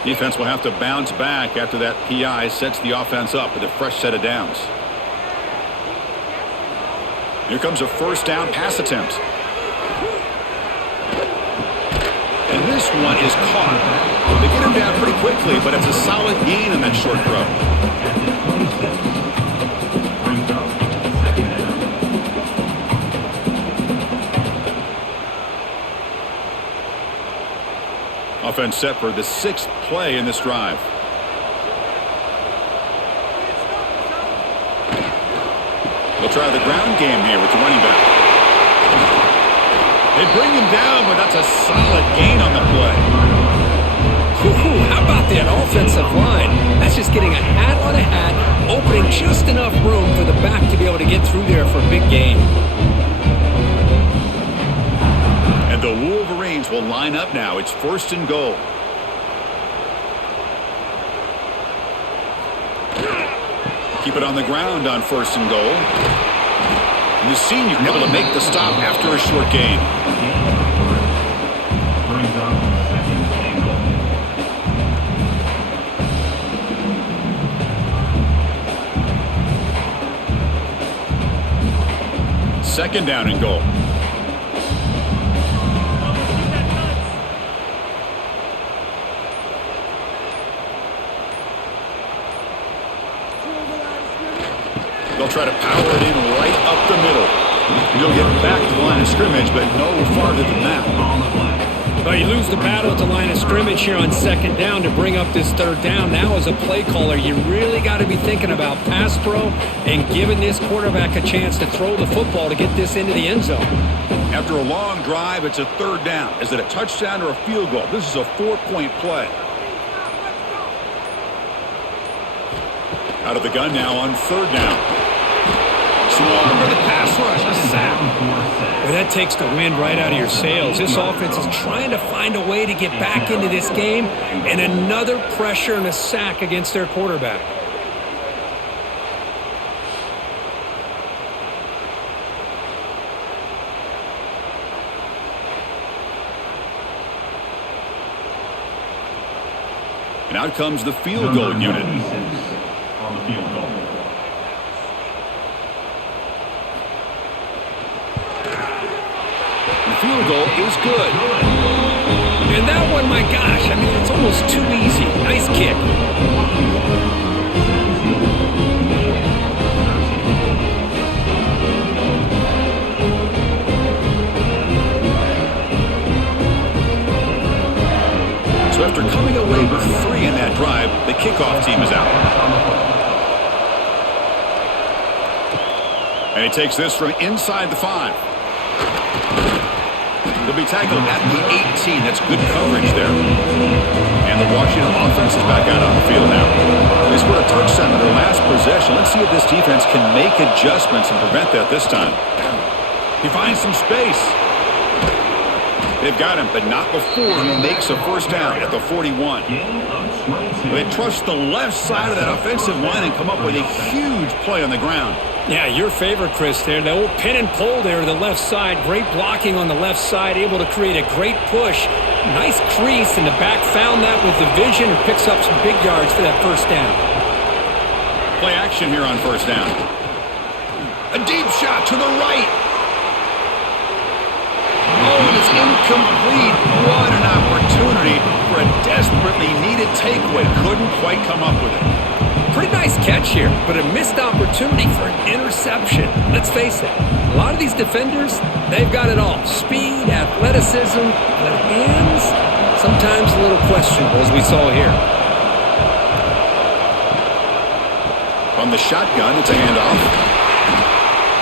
Defense will have to bounce back after that PI sets the offense up with a fresh set of downs. Here comes a 1st down pass attempt. And this one is caught. They get him down pretty quickly, but it's a solid gain on that short throw. Offense set for the 6th play in this drive. They'll try the ground game here with the running back. They bring him down, but that's a solid gain on the play. How about that offensive line? That's just getting a hat on a hat, opening just enough room for the back to be able to get through there for a big gain. And the Wolverines will line up now. It's 1st and goal. Keep it on the ground on 1st and goal. And the senior able to make the stop after a short gain. Second down and goal. They'll try to power it in right up the middle. You'll get back to the line of scrimmage, but no farther than that. Well, you lose the battle at the line of scrimmage here on 2nd down to bring up this 3rd down. Now, as a play caller, you really got to be thinking about pass pro and giving this quarterback a chance to throw the football to get this into the end zone. After a long drive, it's a 3rd down. Is it a touchdown or a field goal? This is a 4-point play. Out of the gun now on 3rd down. Swarm for the pass rush. A sack. Well, that takes the wind right out of your sails. This offense is trying to find a way to get back into this game, and another pressure and a sack against their quarterback. And out comes the field goal unit. On the field goal. The field goal is good. And that one, my gosh, I mean, it's almost too easy. Nice kick. So after coming away with 3 in that drive, the kickoff team is out. And he takes this from inside the 5. He'll be tackled at the 18. That's good coverage there. And the Washington offense is back out on the field now. They scored a touchdown in their last possession. Let's see if this defense can make adjustments and prevent that this time. He finds some space. They've got him, but not before he makes a first down at the 41. They trust the left side of that offensive line and come up with a huge play on the ground. Yeah, your favorite, Chris, there. The old pin and pull there to the left side. Great blocking on the left side, able to create a great push. Nice crease, and the back found that with the vision and picks up some big yards for that first down. Play action here on first down. A deep shot to the right. Oh, and it's incomplete. What an opportunity for a desperately needed takeaway. Couldn't quite come up with it. Pretty nice catch here, but a missed opportunity for an interception. Let's face it, a lot of these defenders, they've got it all. Speed, athleticism, but hands, sometimes a little questionable, as we saw here. From the shotgun, it's a handoff.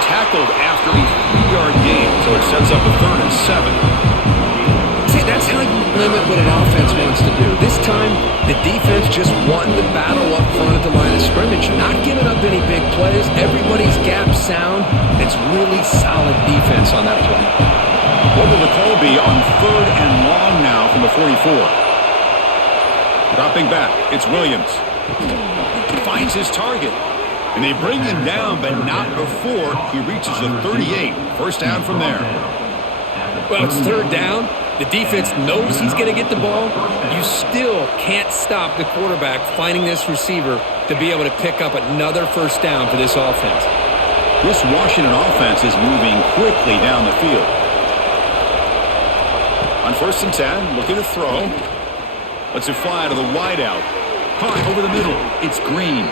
Tackled after a 3-yard gain, so it sets up a 3rd and 7. See, that's how you limit what an offense wants to do. This time, the defense just won the battle up front at the line of scrimmage, not giving up any big plays. Everybody's gap sound. It's really solid defense on that play. What will the call be on 3rd and long now from the 44? Dropping back, it's Williams. Finds his target. And they bring him down, but not before he reaches the 38. First down from there. Well, it's 3rd down. The defense knows he's going to get the ball. You still can't stop the quarterback finding this receiver to be able to pick up another first down for this offense. This Washington offense is moving quickly down the field. On 1st and 10, looking to throw. Lets it fly to the wideout. Caught over the middle. It's Green.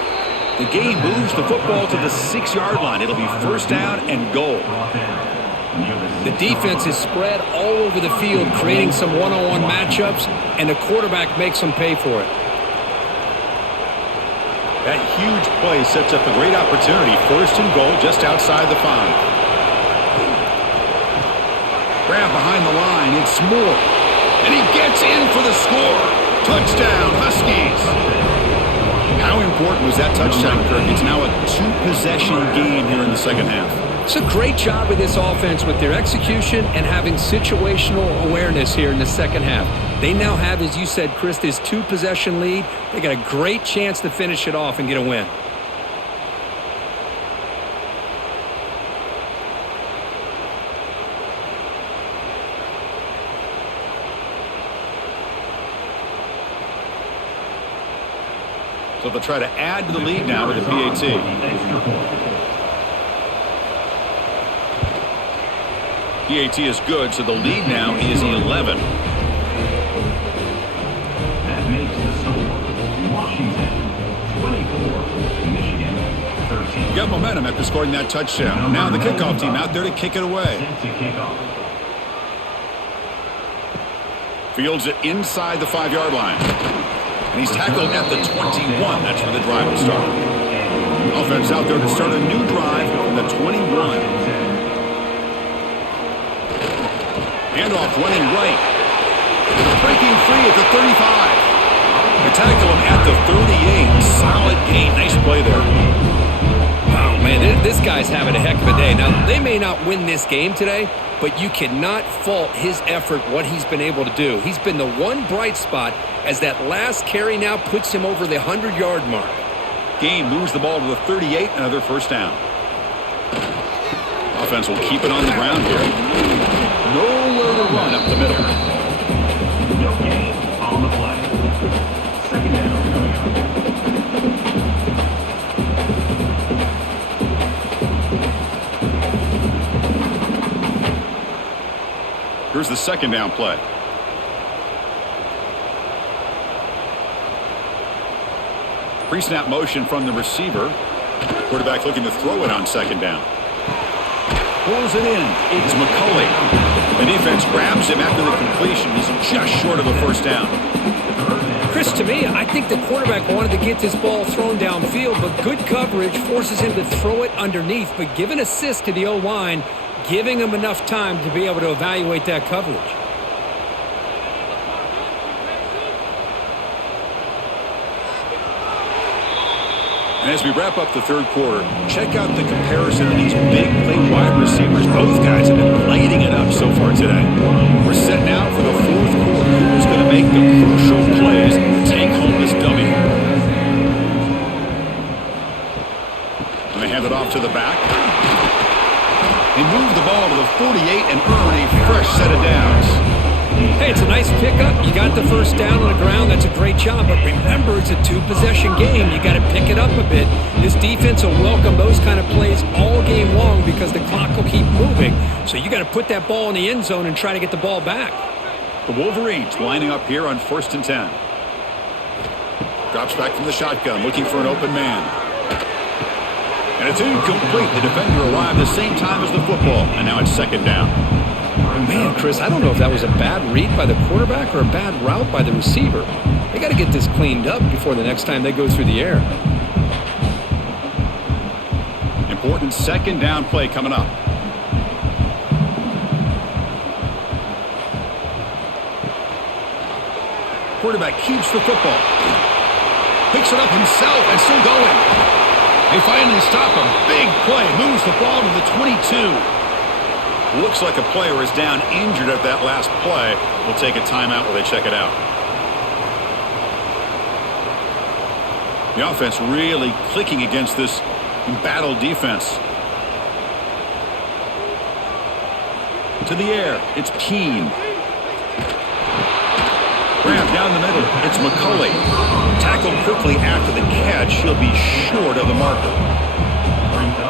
The game moves the football to the 6-yard line. It'll be first down and goal. The defense is spread all over the field, creating some one-on-one matchups, and the quarterback makes them pay for it. That huge play sets up a great opportunity. First and goal just outside the 5. Grab behind the line. It's Moore. And he gets in for the score. Touchdown, Huskies. How important was that touchdown, Kirk? It's now a 2-possession game here in the second half. It's a great job with this offense with their execution and having situational awareness here in the second half. They now have, as you said, Chris, this 2-possession lead. They got a great chance to finish it off and get a win. So they'll try to add to the lead now with the PAT. PAT is good, so the lead now is 11. That makes the score Washington 24, Michigan 13. Got momentum after scoring that touchdown. Now the kickoff team out there to kick it away. Set to kick off. Fields it inside the 5-yard line. And he's tackled at the 21. That's where the drive will start. Offense out there to start a new drive from the 21. Handoff running right. Breaking free at the 35. They tackle him at the 38. Solid gain. Nice play there. Wow, man, this guy's having a heck of a day. Now, they may not win this game today, but you cannot fault his effort, what he's been able to do. He's been the one bright spot as that last carry now puts him over the 100-yard mark. Game moves the ball to the 38. Another first down. Offense will keep it on the ground here. Nowhere to run up the middle. No gain on the play. Second down. Here's the second down play. Pre-snap motion from the receiver. Quarterback looking to throw it on second down. Pulls it in. It's McCulley. The defense grabs him after the completion. He's just short of a first down. Chris, to me, I think the quarterback wanted to get this ball thrown downfield, but good coverage forces him to throw it underneath. But give an assist to the O-line, giving him enough time to be able to evaluate that coverage. And as we wrap up the third quarter, check out the comparison of these big play wide receivers. Both guys have been lighting it up so far today. We're set now for the fourth quarter. Who's going to make the crucial plays to take home this W? And they hand it off to the back. They move the ball to the 48 and earn a fresh set of downs. Hey, it's a nice pickup. You got the first down on the ground. That's a great job. But remember, it's a two-possession game. You got to pick it up a bit. This defense will welcome those kind of plays all game long because the clock will keep moving. So you got to put that ball in the end zone and try to get the ball back. The Wolverines lining up here on 1st and 10. Drops back from the shotgun, looking for an open man. And it's incomplete. The defender arrived the same time as the football. And now it's second down. Man, Chris, I don't know if that was a bad read by the quarterback or a bad route by the receiver. They got to get this cleaned up before the next time they go through the air. Important second down play coming up. Quarterback keeps the football. Picks it up himself and still going. They finally stop him. Big play. Moves the ball to the 22. Looks like a player is down injured at that last play. We'll take a timeout while they check it out. The offense really clicking against this embattled defense. To the air. It's Keene. Grab down the middle. It's McCulley. Tackled quickly after the catch. He'll be short of the marker.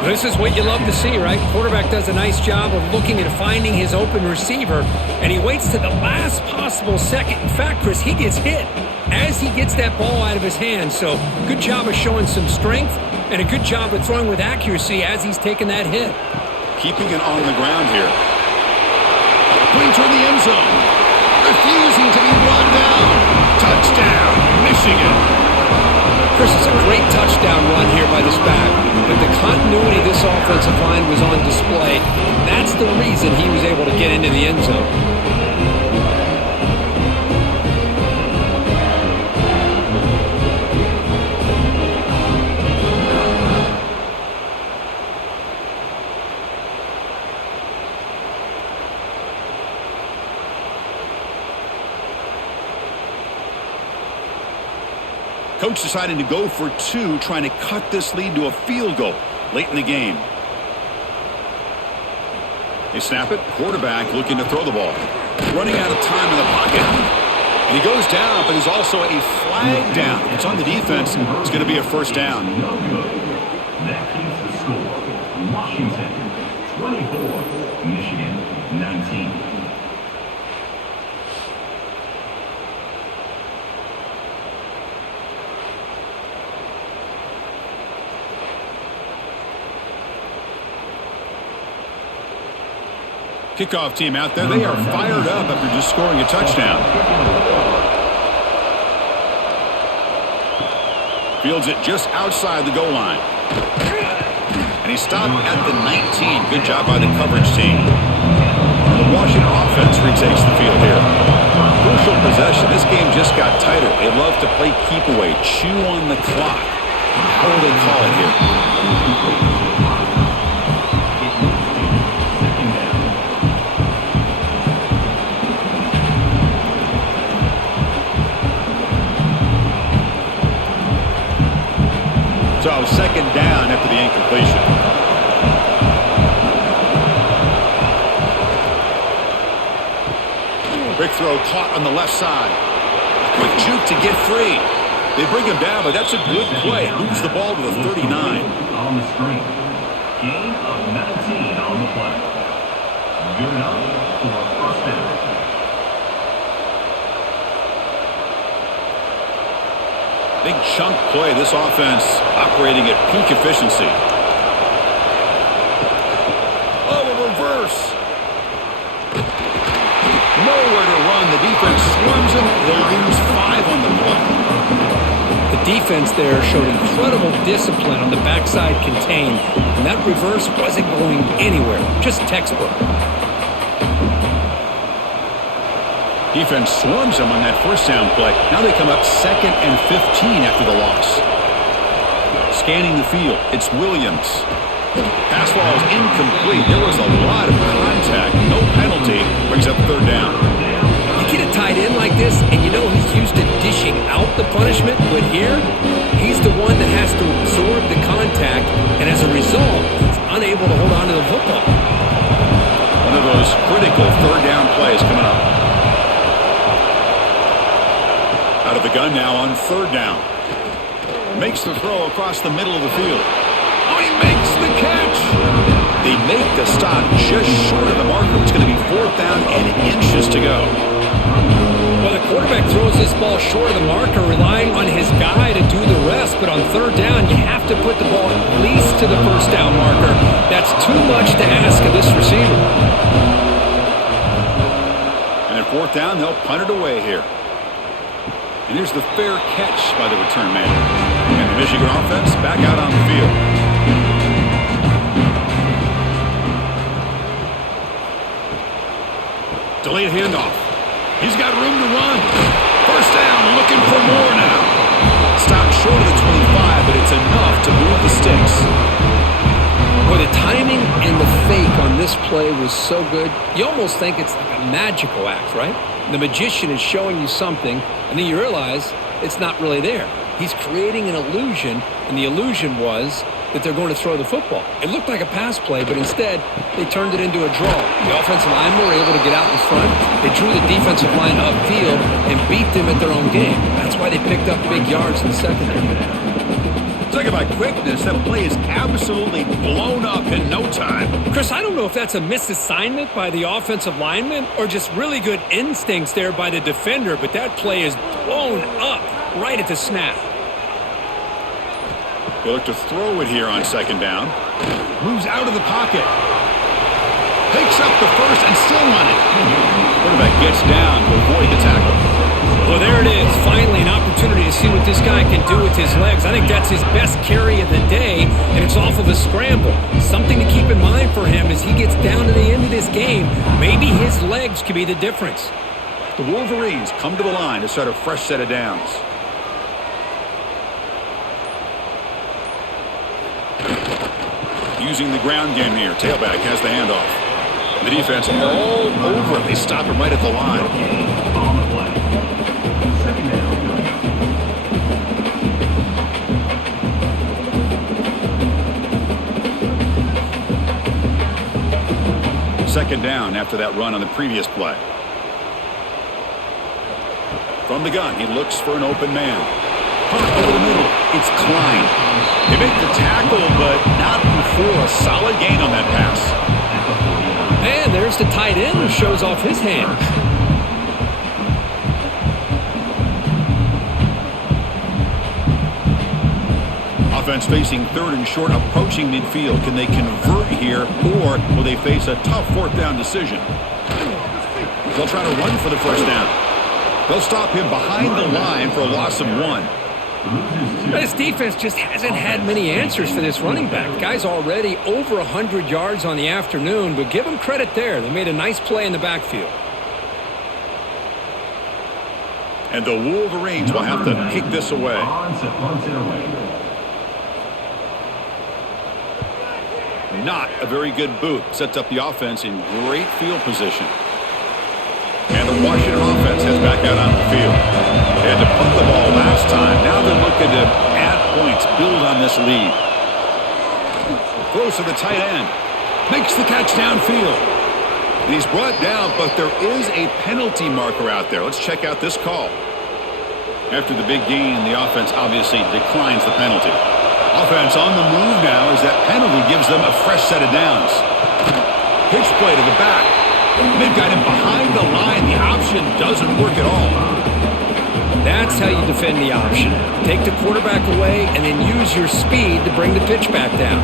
This is what you love to see, right? Quarterback does a nice job of looking at finding his open receiver, and he waits to the last possible second. In fact, Chris, he gets hit as he gets that ball out of his hands. So good job of showing some strength and a good job of throwing with accuracy as he's taking that hit. Keeping it on the ground here. Going toward the end zone. Refusing to be run down. Touchdown, Michigan. Chris, it's a great touchdown run here by this back, but the continuity of this offensive line was on display. That's the reason he was able to get into the end zone. Coach deciding to go for two, trying to cut this lead to a field goal late in the game. They snap it. Quarterback looking to throw the ball. Running out of time in the pocket. And he goes down, but there's also a flag down. It's on the defense. It's going to be a first down. That keeps the score. Washington 24, Michigan 19. Kickoff team out there. They are fired up after just scoring a touchdown. Fields it just outside the goal line. And he stopped at the 19. Good job by the coverage team. The Washington offense retakes the field here. Crucial possession. This game just got tighter. They love to play keep away, chew on the clock. How will they call it here? So second down after the incompletion. Quick throw caught on the left side. Quick juke to get free. They bring him down, but that's a good play. Moves the ball to the 39. On the screen. Gain of 19 on the play. Good enough for a first down. Big chunk play. This offense operating at peak efficiency. Oh, a reverse. Nowhere to run. The defense swarms him. They'll lose 5 on the play. The defense there showed incredible discipline on the backside contained, and that reverse wasn't going anywhere. Just textbook. Defense swarms him on that first down play. Now they come up 2nd and 15 after the loss. Scanning the field, it's Williams. Pass ball is incomplete. There was a lot of contact. No penalty. Brings up 3rd down. You get a tight end like this, and you know he's used to dishing out the punishment, but here, he's the one that has to absorb the contact, and as a result, he's unable to hold on to the football. One of those critical 3rd down plays coming up. Out of the gun now on 3rd down. Makes the throw across the middle of the field. Oh, he makes the catch. They make the stop just short of the marker. It's going to be 4th down and inches to go. Well, the quarterback throws this ball short of the marker, relying on his guy to do the rest. But on 3rd down, you have to put the ball at least to the 1st down marker. That's too much to ask of this receiver. And at 4th down, they'll punt it away here. And here's the fair catch by the return man. And the Michigan offense back out on the field. Delayed handoff. He's got room to run. 1st down, looking for more now. Stopped short of the 25, but it's enough to move the sticks. Boy, the timing and the fake on this play was so good. You almost think it's like a magical act, right? The magician is showing you something, and then you realize it's not really there. He's creating an illusion, and the illusion was that they're going to throw the football. It looked like a pass play, but instead, they turned it into a draw. The offensive linemen were able to get out in front. They drew the defensive line upfield and beat them at their own game. That's why they picked up big yards in the secondary. Talk about quickness. That play is absolutely blown up in no time. Chris, I don't know if that's a misassignment by the offensive lineman or just really good instincts there by the defender, but that play is blown up right at the snap. They look to throw it here on 2nd down. Moves out of the pocket. Picks up the first and still on it. Quarterback gets down to avoid the tackle. Well, there it is. Finally, an opportunity to see what this guy can do with his legs. I think that's his best carry of the day, and it's off of a scramble. Something to keep in mind for him as he gets down to the end of this game. Maybe his legs could be the difference. The Wolverines come to the line to start a fresh set of downs. Using the ground game here. Tailback has the handoff. The defense all over it. They stop him right at the line. On the play. 2nd down. 2nd down after that run on the previous play. From the gun, he looks for an open man. Punt over the middle. It's Klein. They make the tackle, but not before a solid gain on that pass. And there's the tight end who shows off his hands. Offense facing 3rd and short, approaching midfield. Can they convert here, or will they face a tough 4th down decision? They'll try to run for the 1st down. They'll stop him behind the line for a loss of 1. This defense just hasn't had many answers for this running back. Guy's already over 100 yards on the afternoon, but give him credit there. They made a nice play in the backfield. And the Wolverines will have to kick this away. Not a very good boot. Sets up the offense in great field position. And the Washington offense heads back out on the field. They had to punt the ball last time. Now they're looking to add points, build on this lead. Throws to the tight end. Makes the catch downfield. And he's brought down, but there is a penalty marker out there. Let's check out this call. After the big gain, the offense obviously declines the penalty. Offense on the move now as that penalty gives them a fresh set of downs. Pitch play to the back. They've got him behind the line. The option doesn't work at all. That's how you defend the option. Take the quarterback away and then use your speed to bring the pitch back down.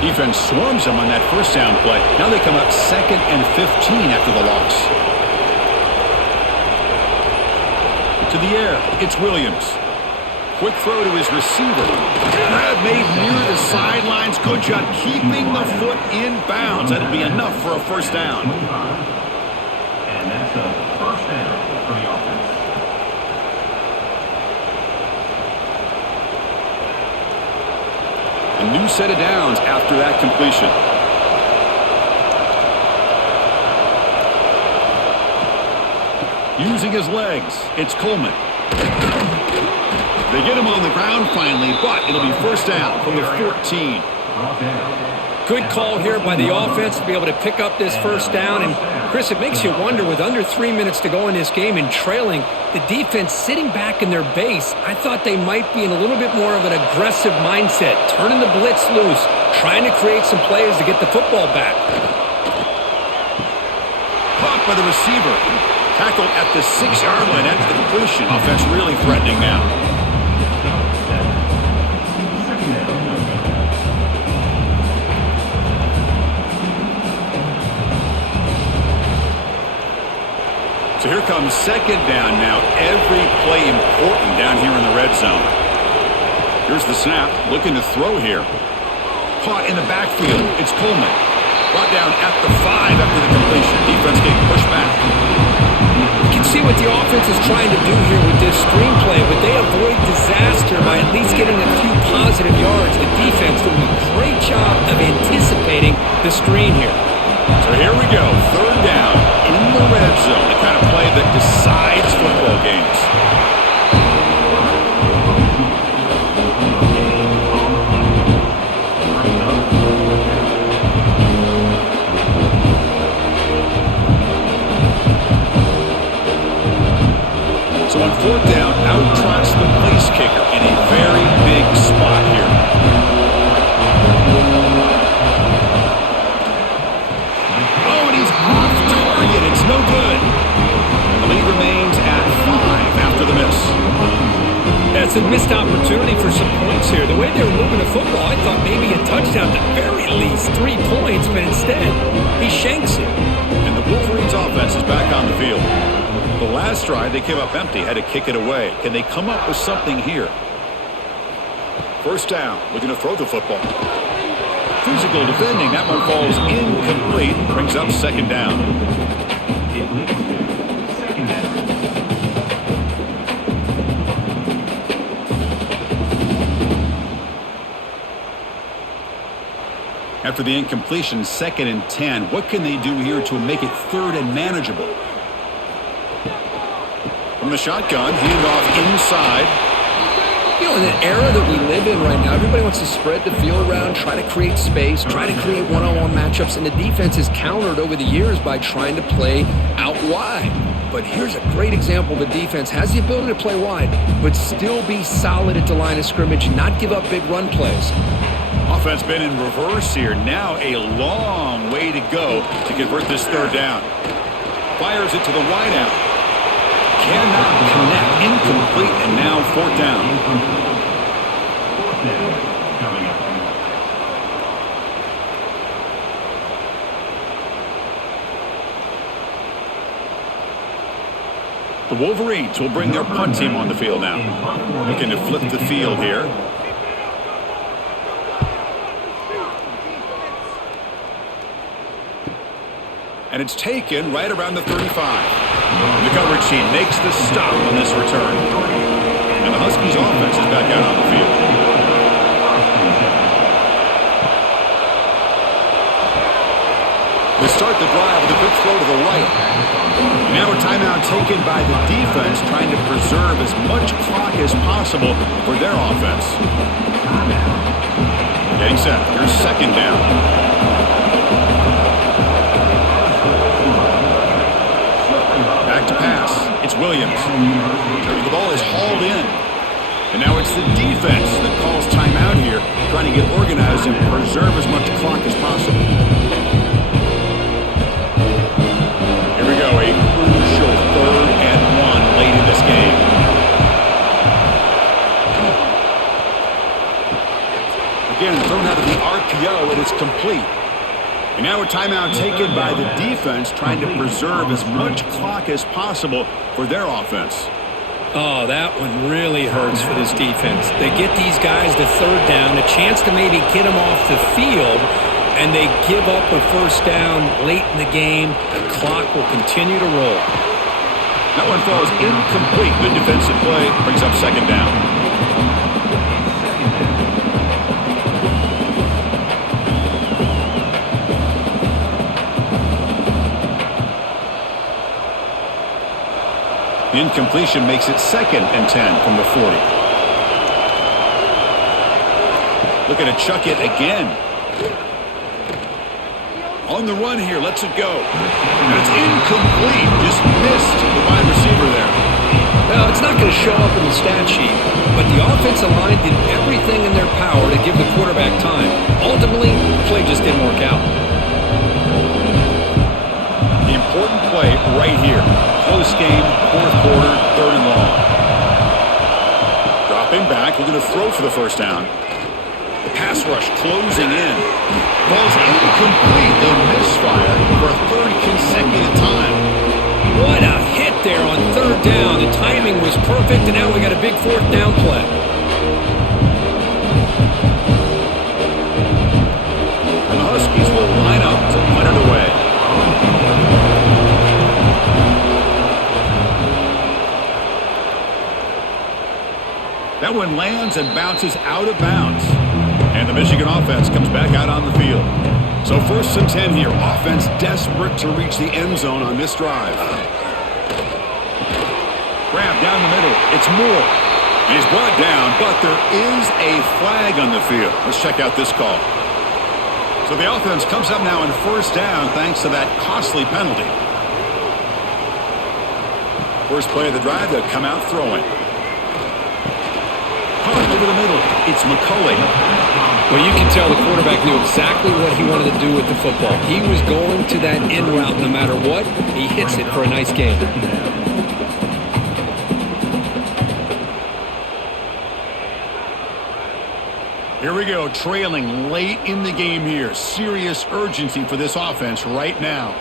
Defense swarms him on that first down play. Now they come up 2nd and 15 after the loss. To the air, it's Williams. Quick throw to his receiver. Grab made near the sidelines. Good job keeping the foot in bounds. That'll be enough for a first down. And that's a first down for the offense. A new set of downs after that completion. Using his legs, it's Coleman. They get him on the ground finally, but it'll be first down from the 14. Good call here by the offense to be able to pick up this first down. And, Chris, it makes you wonder, with under 3 minutes to go in this game and trailing, the defense sitting back in their base, I thought they might be in a little bit more of an aggressive mindset, turning the blitz loose, trying to create some plays to get the football back. Caught by the receiver. Tackled at the 6-yard line after the completion. Offense really threatening now. So here comes second down now. Every play important down here in the red zone. Here's the snap. Looking to throw here. Caught in the backfield. It's Coleman. Brought down at the 5 after the completion. Defense getting pushed back. You can see what the offense is trying to do here with this screenplay, but they avoid disaster by at least getting a few positive yards. The defense doing a great job of anticipating the screen here. So here we go. Third down in the red zone. The kind of play that decides football games. So on fourth down, out trots the place kicker in a very big spot here. Oh, and he's off target. It's no good. And the lead remains at 5 after the miss. That's a missed opportunity for some points here. The way they were moving the football, I thought maybe a touchdown, at the very least 3 points, but instead, he shanks it. And the Wolverines offense is back on the field. The last drive, they came up empty, had to kick it away. Can they come up with something here? First down, looking to throw the football. Physical defending, that one falls incomplete, brings up second down. It leads to second down. After the incompletion, 2nd and 10. What can they do here to make it third and manageable? From the shotgun, handoff inside. You know, in the era that we live in right now, everybody wants to spread the field around, try to create space, try to create one-on-one matchups, and the defense is countered over the years by trying to play out wide. But here's a great example. The defense has the ability to play wide, but still be solid at the line of scrimmage, not give up big run plays. Offense been in reverse here. Now a long way to go to convert this third down. Fires it to the wideout. Cannot connect. Incomplete, and now fourth down. Fourth down coming up. The Wolverines will bring their punt team on the field now. Looking to flip the field here. And it's taken right around the 35. And the coverage team makes the stop on this return. And the Huskies offense is back out on the field. They start the drive with a quick throw to the right. And now a timeout taken by the defense, trying to preserve as much clock as possible for their offense. Getting set. Here's second down. Back to pass. It's Williams. The ball is hauled in. And now it's the defense that calls timeout here, trying to get organized and preserve as much clock as possible. Here we go, a crucial 3rd and 1 late in this game. Again, thrown out of the RPO, and it's complete. And now a timeout taken by the defense, trying to preserve as much clock as possible for their offense. Oh, that one really hurts for this defense. They get these guys to 3rd down, a chance to maybe get them off the field, and they give up a 1st down late in the game. The clock will continue to roll. That one falls incomplete. Good defensive play, brings up 2nd down. Incompletion makes it 2nd and 10 from the 40. Looking to chuck it again. On the run here, lets it go. And it's incomplete. Just missed the wide receiver there. Well, it's not going to show up in the stat sheet, but the offensive line did everything in their power to give the quarterback time. Ultimately, the play just didn't work out. The important play right here. Close game, 4th quarter, 3rd and long. Dropping back, looking to throw for the 1st down. The pass rush closing in. Ball's incomplete. They misfire for a 3rd consecutive time. What a hit there on 3rd down. The timing was perfect, and now we got a big 4th down play. And the Huskies will line up to punt it away. That one lands and bounces out of bounds. And the Michigan offense comes back out on the field. So 1st and 10 here. Offense desperate to reach the end zone on this drive. Grab down the middle. It's Moore. And he's brought down, but there is a flag on the field. Let's check out this call. So the offense comes up now in 1st down thanks to that costly penalty. First play of the drive, they'll come out throwing. Over the middle, it's McCulley. Well, you can tell the quarterback knew exactly what he wanted to do with the football. He was going to that in route no matter what. He hits it for a nice gain. Here we go, trailing late in the game here. Serious urgency for this offense right now.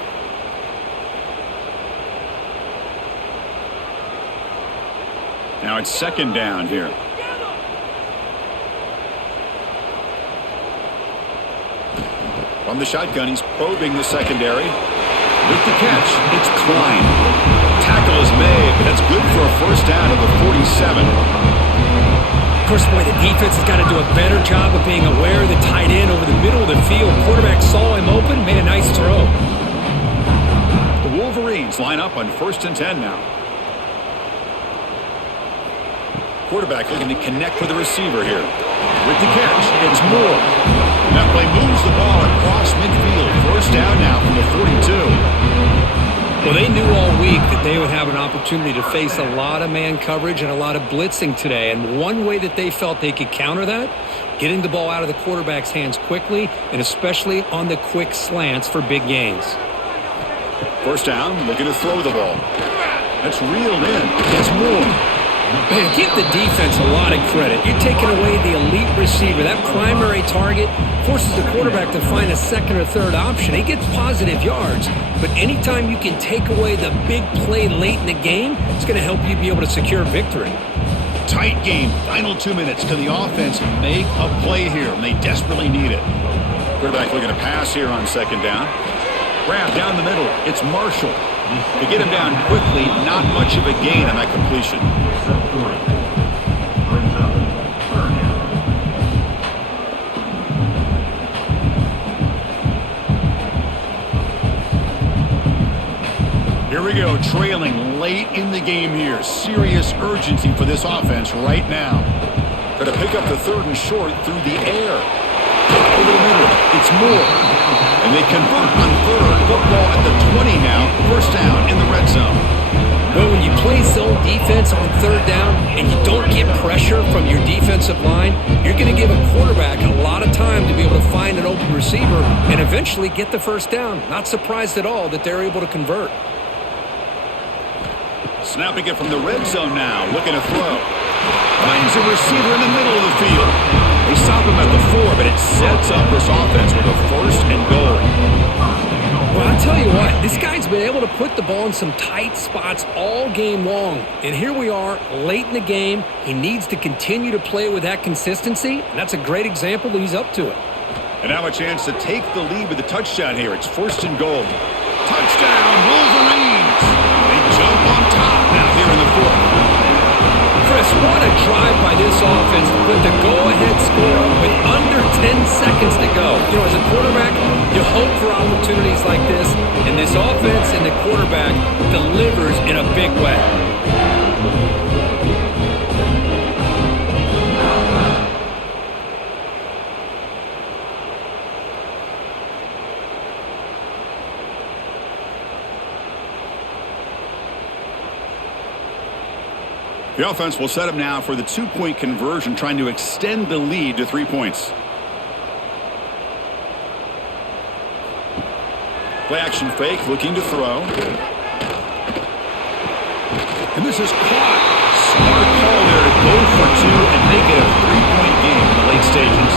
Now it's 2nd down here. From the shotgun, he's probing the secondary. With the catch, it's Klein. Tackle is made, but that's good for a 1st down at the 47. Of course, boy, the defense has got to do a better job of being aware of the tight end over the middle of the field. Quarterback saw him open, made a nice throw. The Wolverines line up on 1st and 10 now. Quarterback looking to connect with the receiver here. With the catch, it's Moore. And that play moves the ball across midfield. 1st down now from the 42. Well, they knew all week that they would have an opportunity to face a lot of man coverage and a lot of blitzing today. And one way that they felt they could counter that, getting the ball out of the quarterback's hands quickly, and especially on the quick slants for big gains. 1st down, looking to throw the ball. That's reeled in. It's Moore. Man, give the defense a lot of credit. You're taking away the elite receiver. That primary target forces the quarterback to find a 2nd or 3rd option. He gets positive yards, but anytime you can take away the big play late in the game, it's going to help you be able to secure victory. Tight game. Final 2 minutes. Can the offense make a play here? And they desperately need it. Quarterback looking to pass here on 2nd down. Grab down the middle. It's Marshall. To get him down quickly, not much of a gain on that completion. Here we go, trailing late in the game here. Serious urgency for this offense right now. Got to pick up the 3rd and short through the air. Over the middle, it's Moore. And they convert on 3rd. Football at the 20 now. 1st down in the red zone. Well, when you play play zone defense on third down and you don't get pressure from your defensive line, you're going to give a quarterback a lot of time to be able to find an open receiver and eventually get the first down. Not surprised at all that they're able to convert. Snapping it from the red zone now, looking to throw. Finds a receiver in the middle of the field. They stop him at the 4, but it sets up this offense with a first and goal. Well, I tell you what, this guy's been able to put the ball in some tight spots all game long. And here we are, late in the game. He needs to continue to play with that consistency, and that's a great example that he's up to it. And now a chance to take the lead with a touchdown here. It's first and goal. Touchdown, Wolverines! They jump on top now here in the fourth. Chris, what a drive by this offense to put the go-ahead score up with under 10 seconds to go. You know, as a quarterback, you hope for opportunities like this, and this offense and the quarterback delivers in a big way. The offense will set up now for the 2-point conversion, trying to extend the lead to 3 points. Play action fake, looking to throw. And this is caught. Smart call there to go for 2 and make it a 3-point game in the late stages.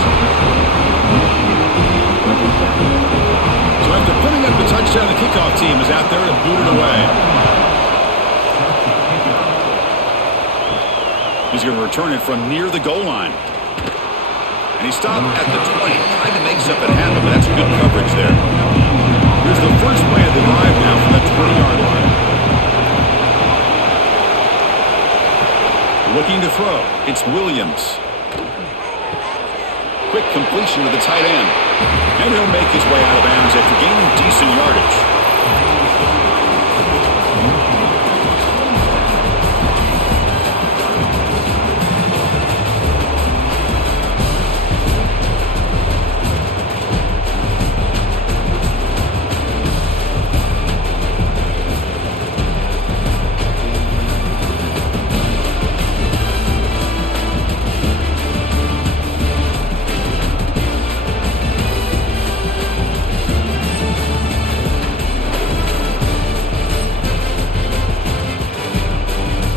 So after putting up the touchdown, the kickoff team is out there to boot it away. He's going to return it from near the goal line. And he stopped at the 20, trying to make something happen, but that's good coverage there. Here's the first play of the drive now from the 20-yard line. Looking to throw. It's Williams. Quick completion to the tight end. And he'll make his way out of bounds after gaining decent yardage.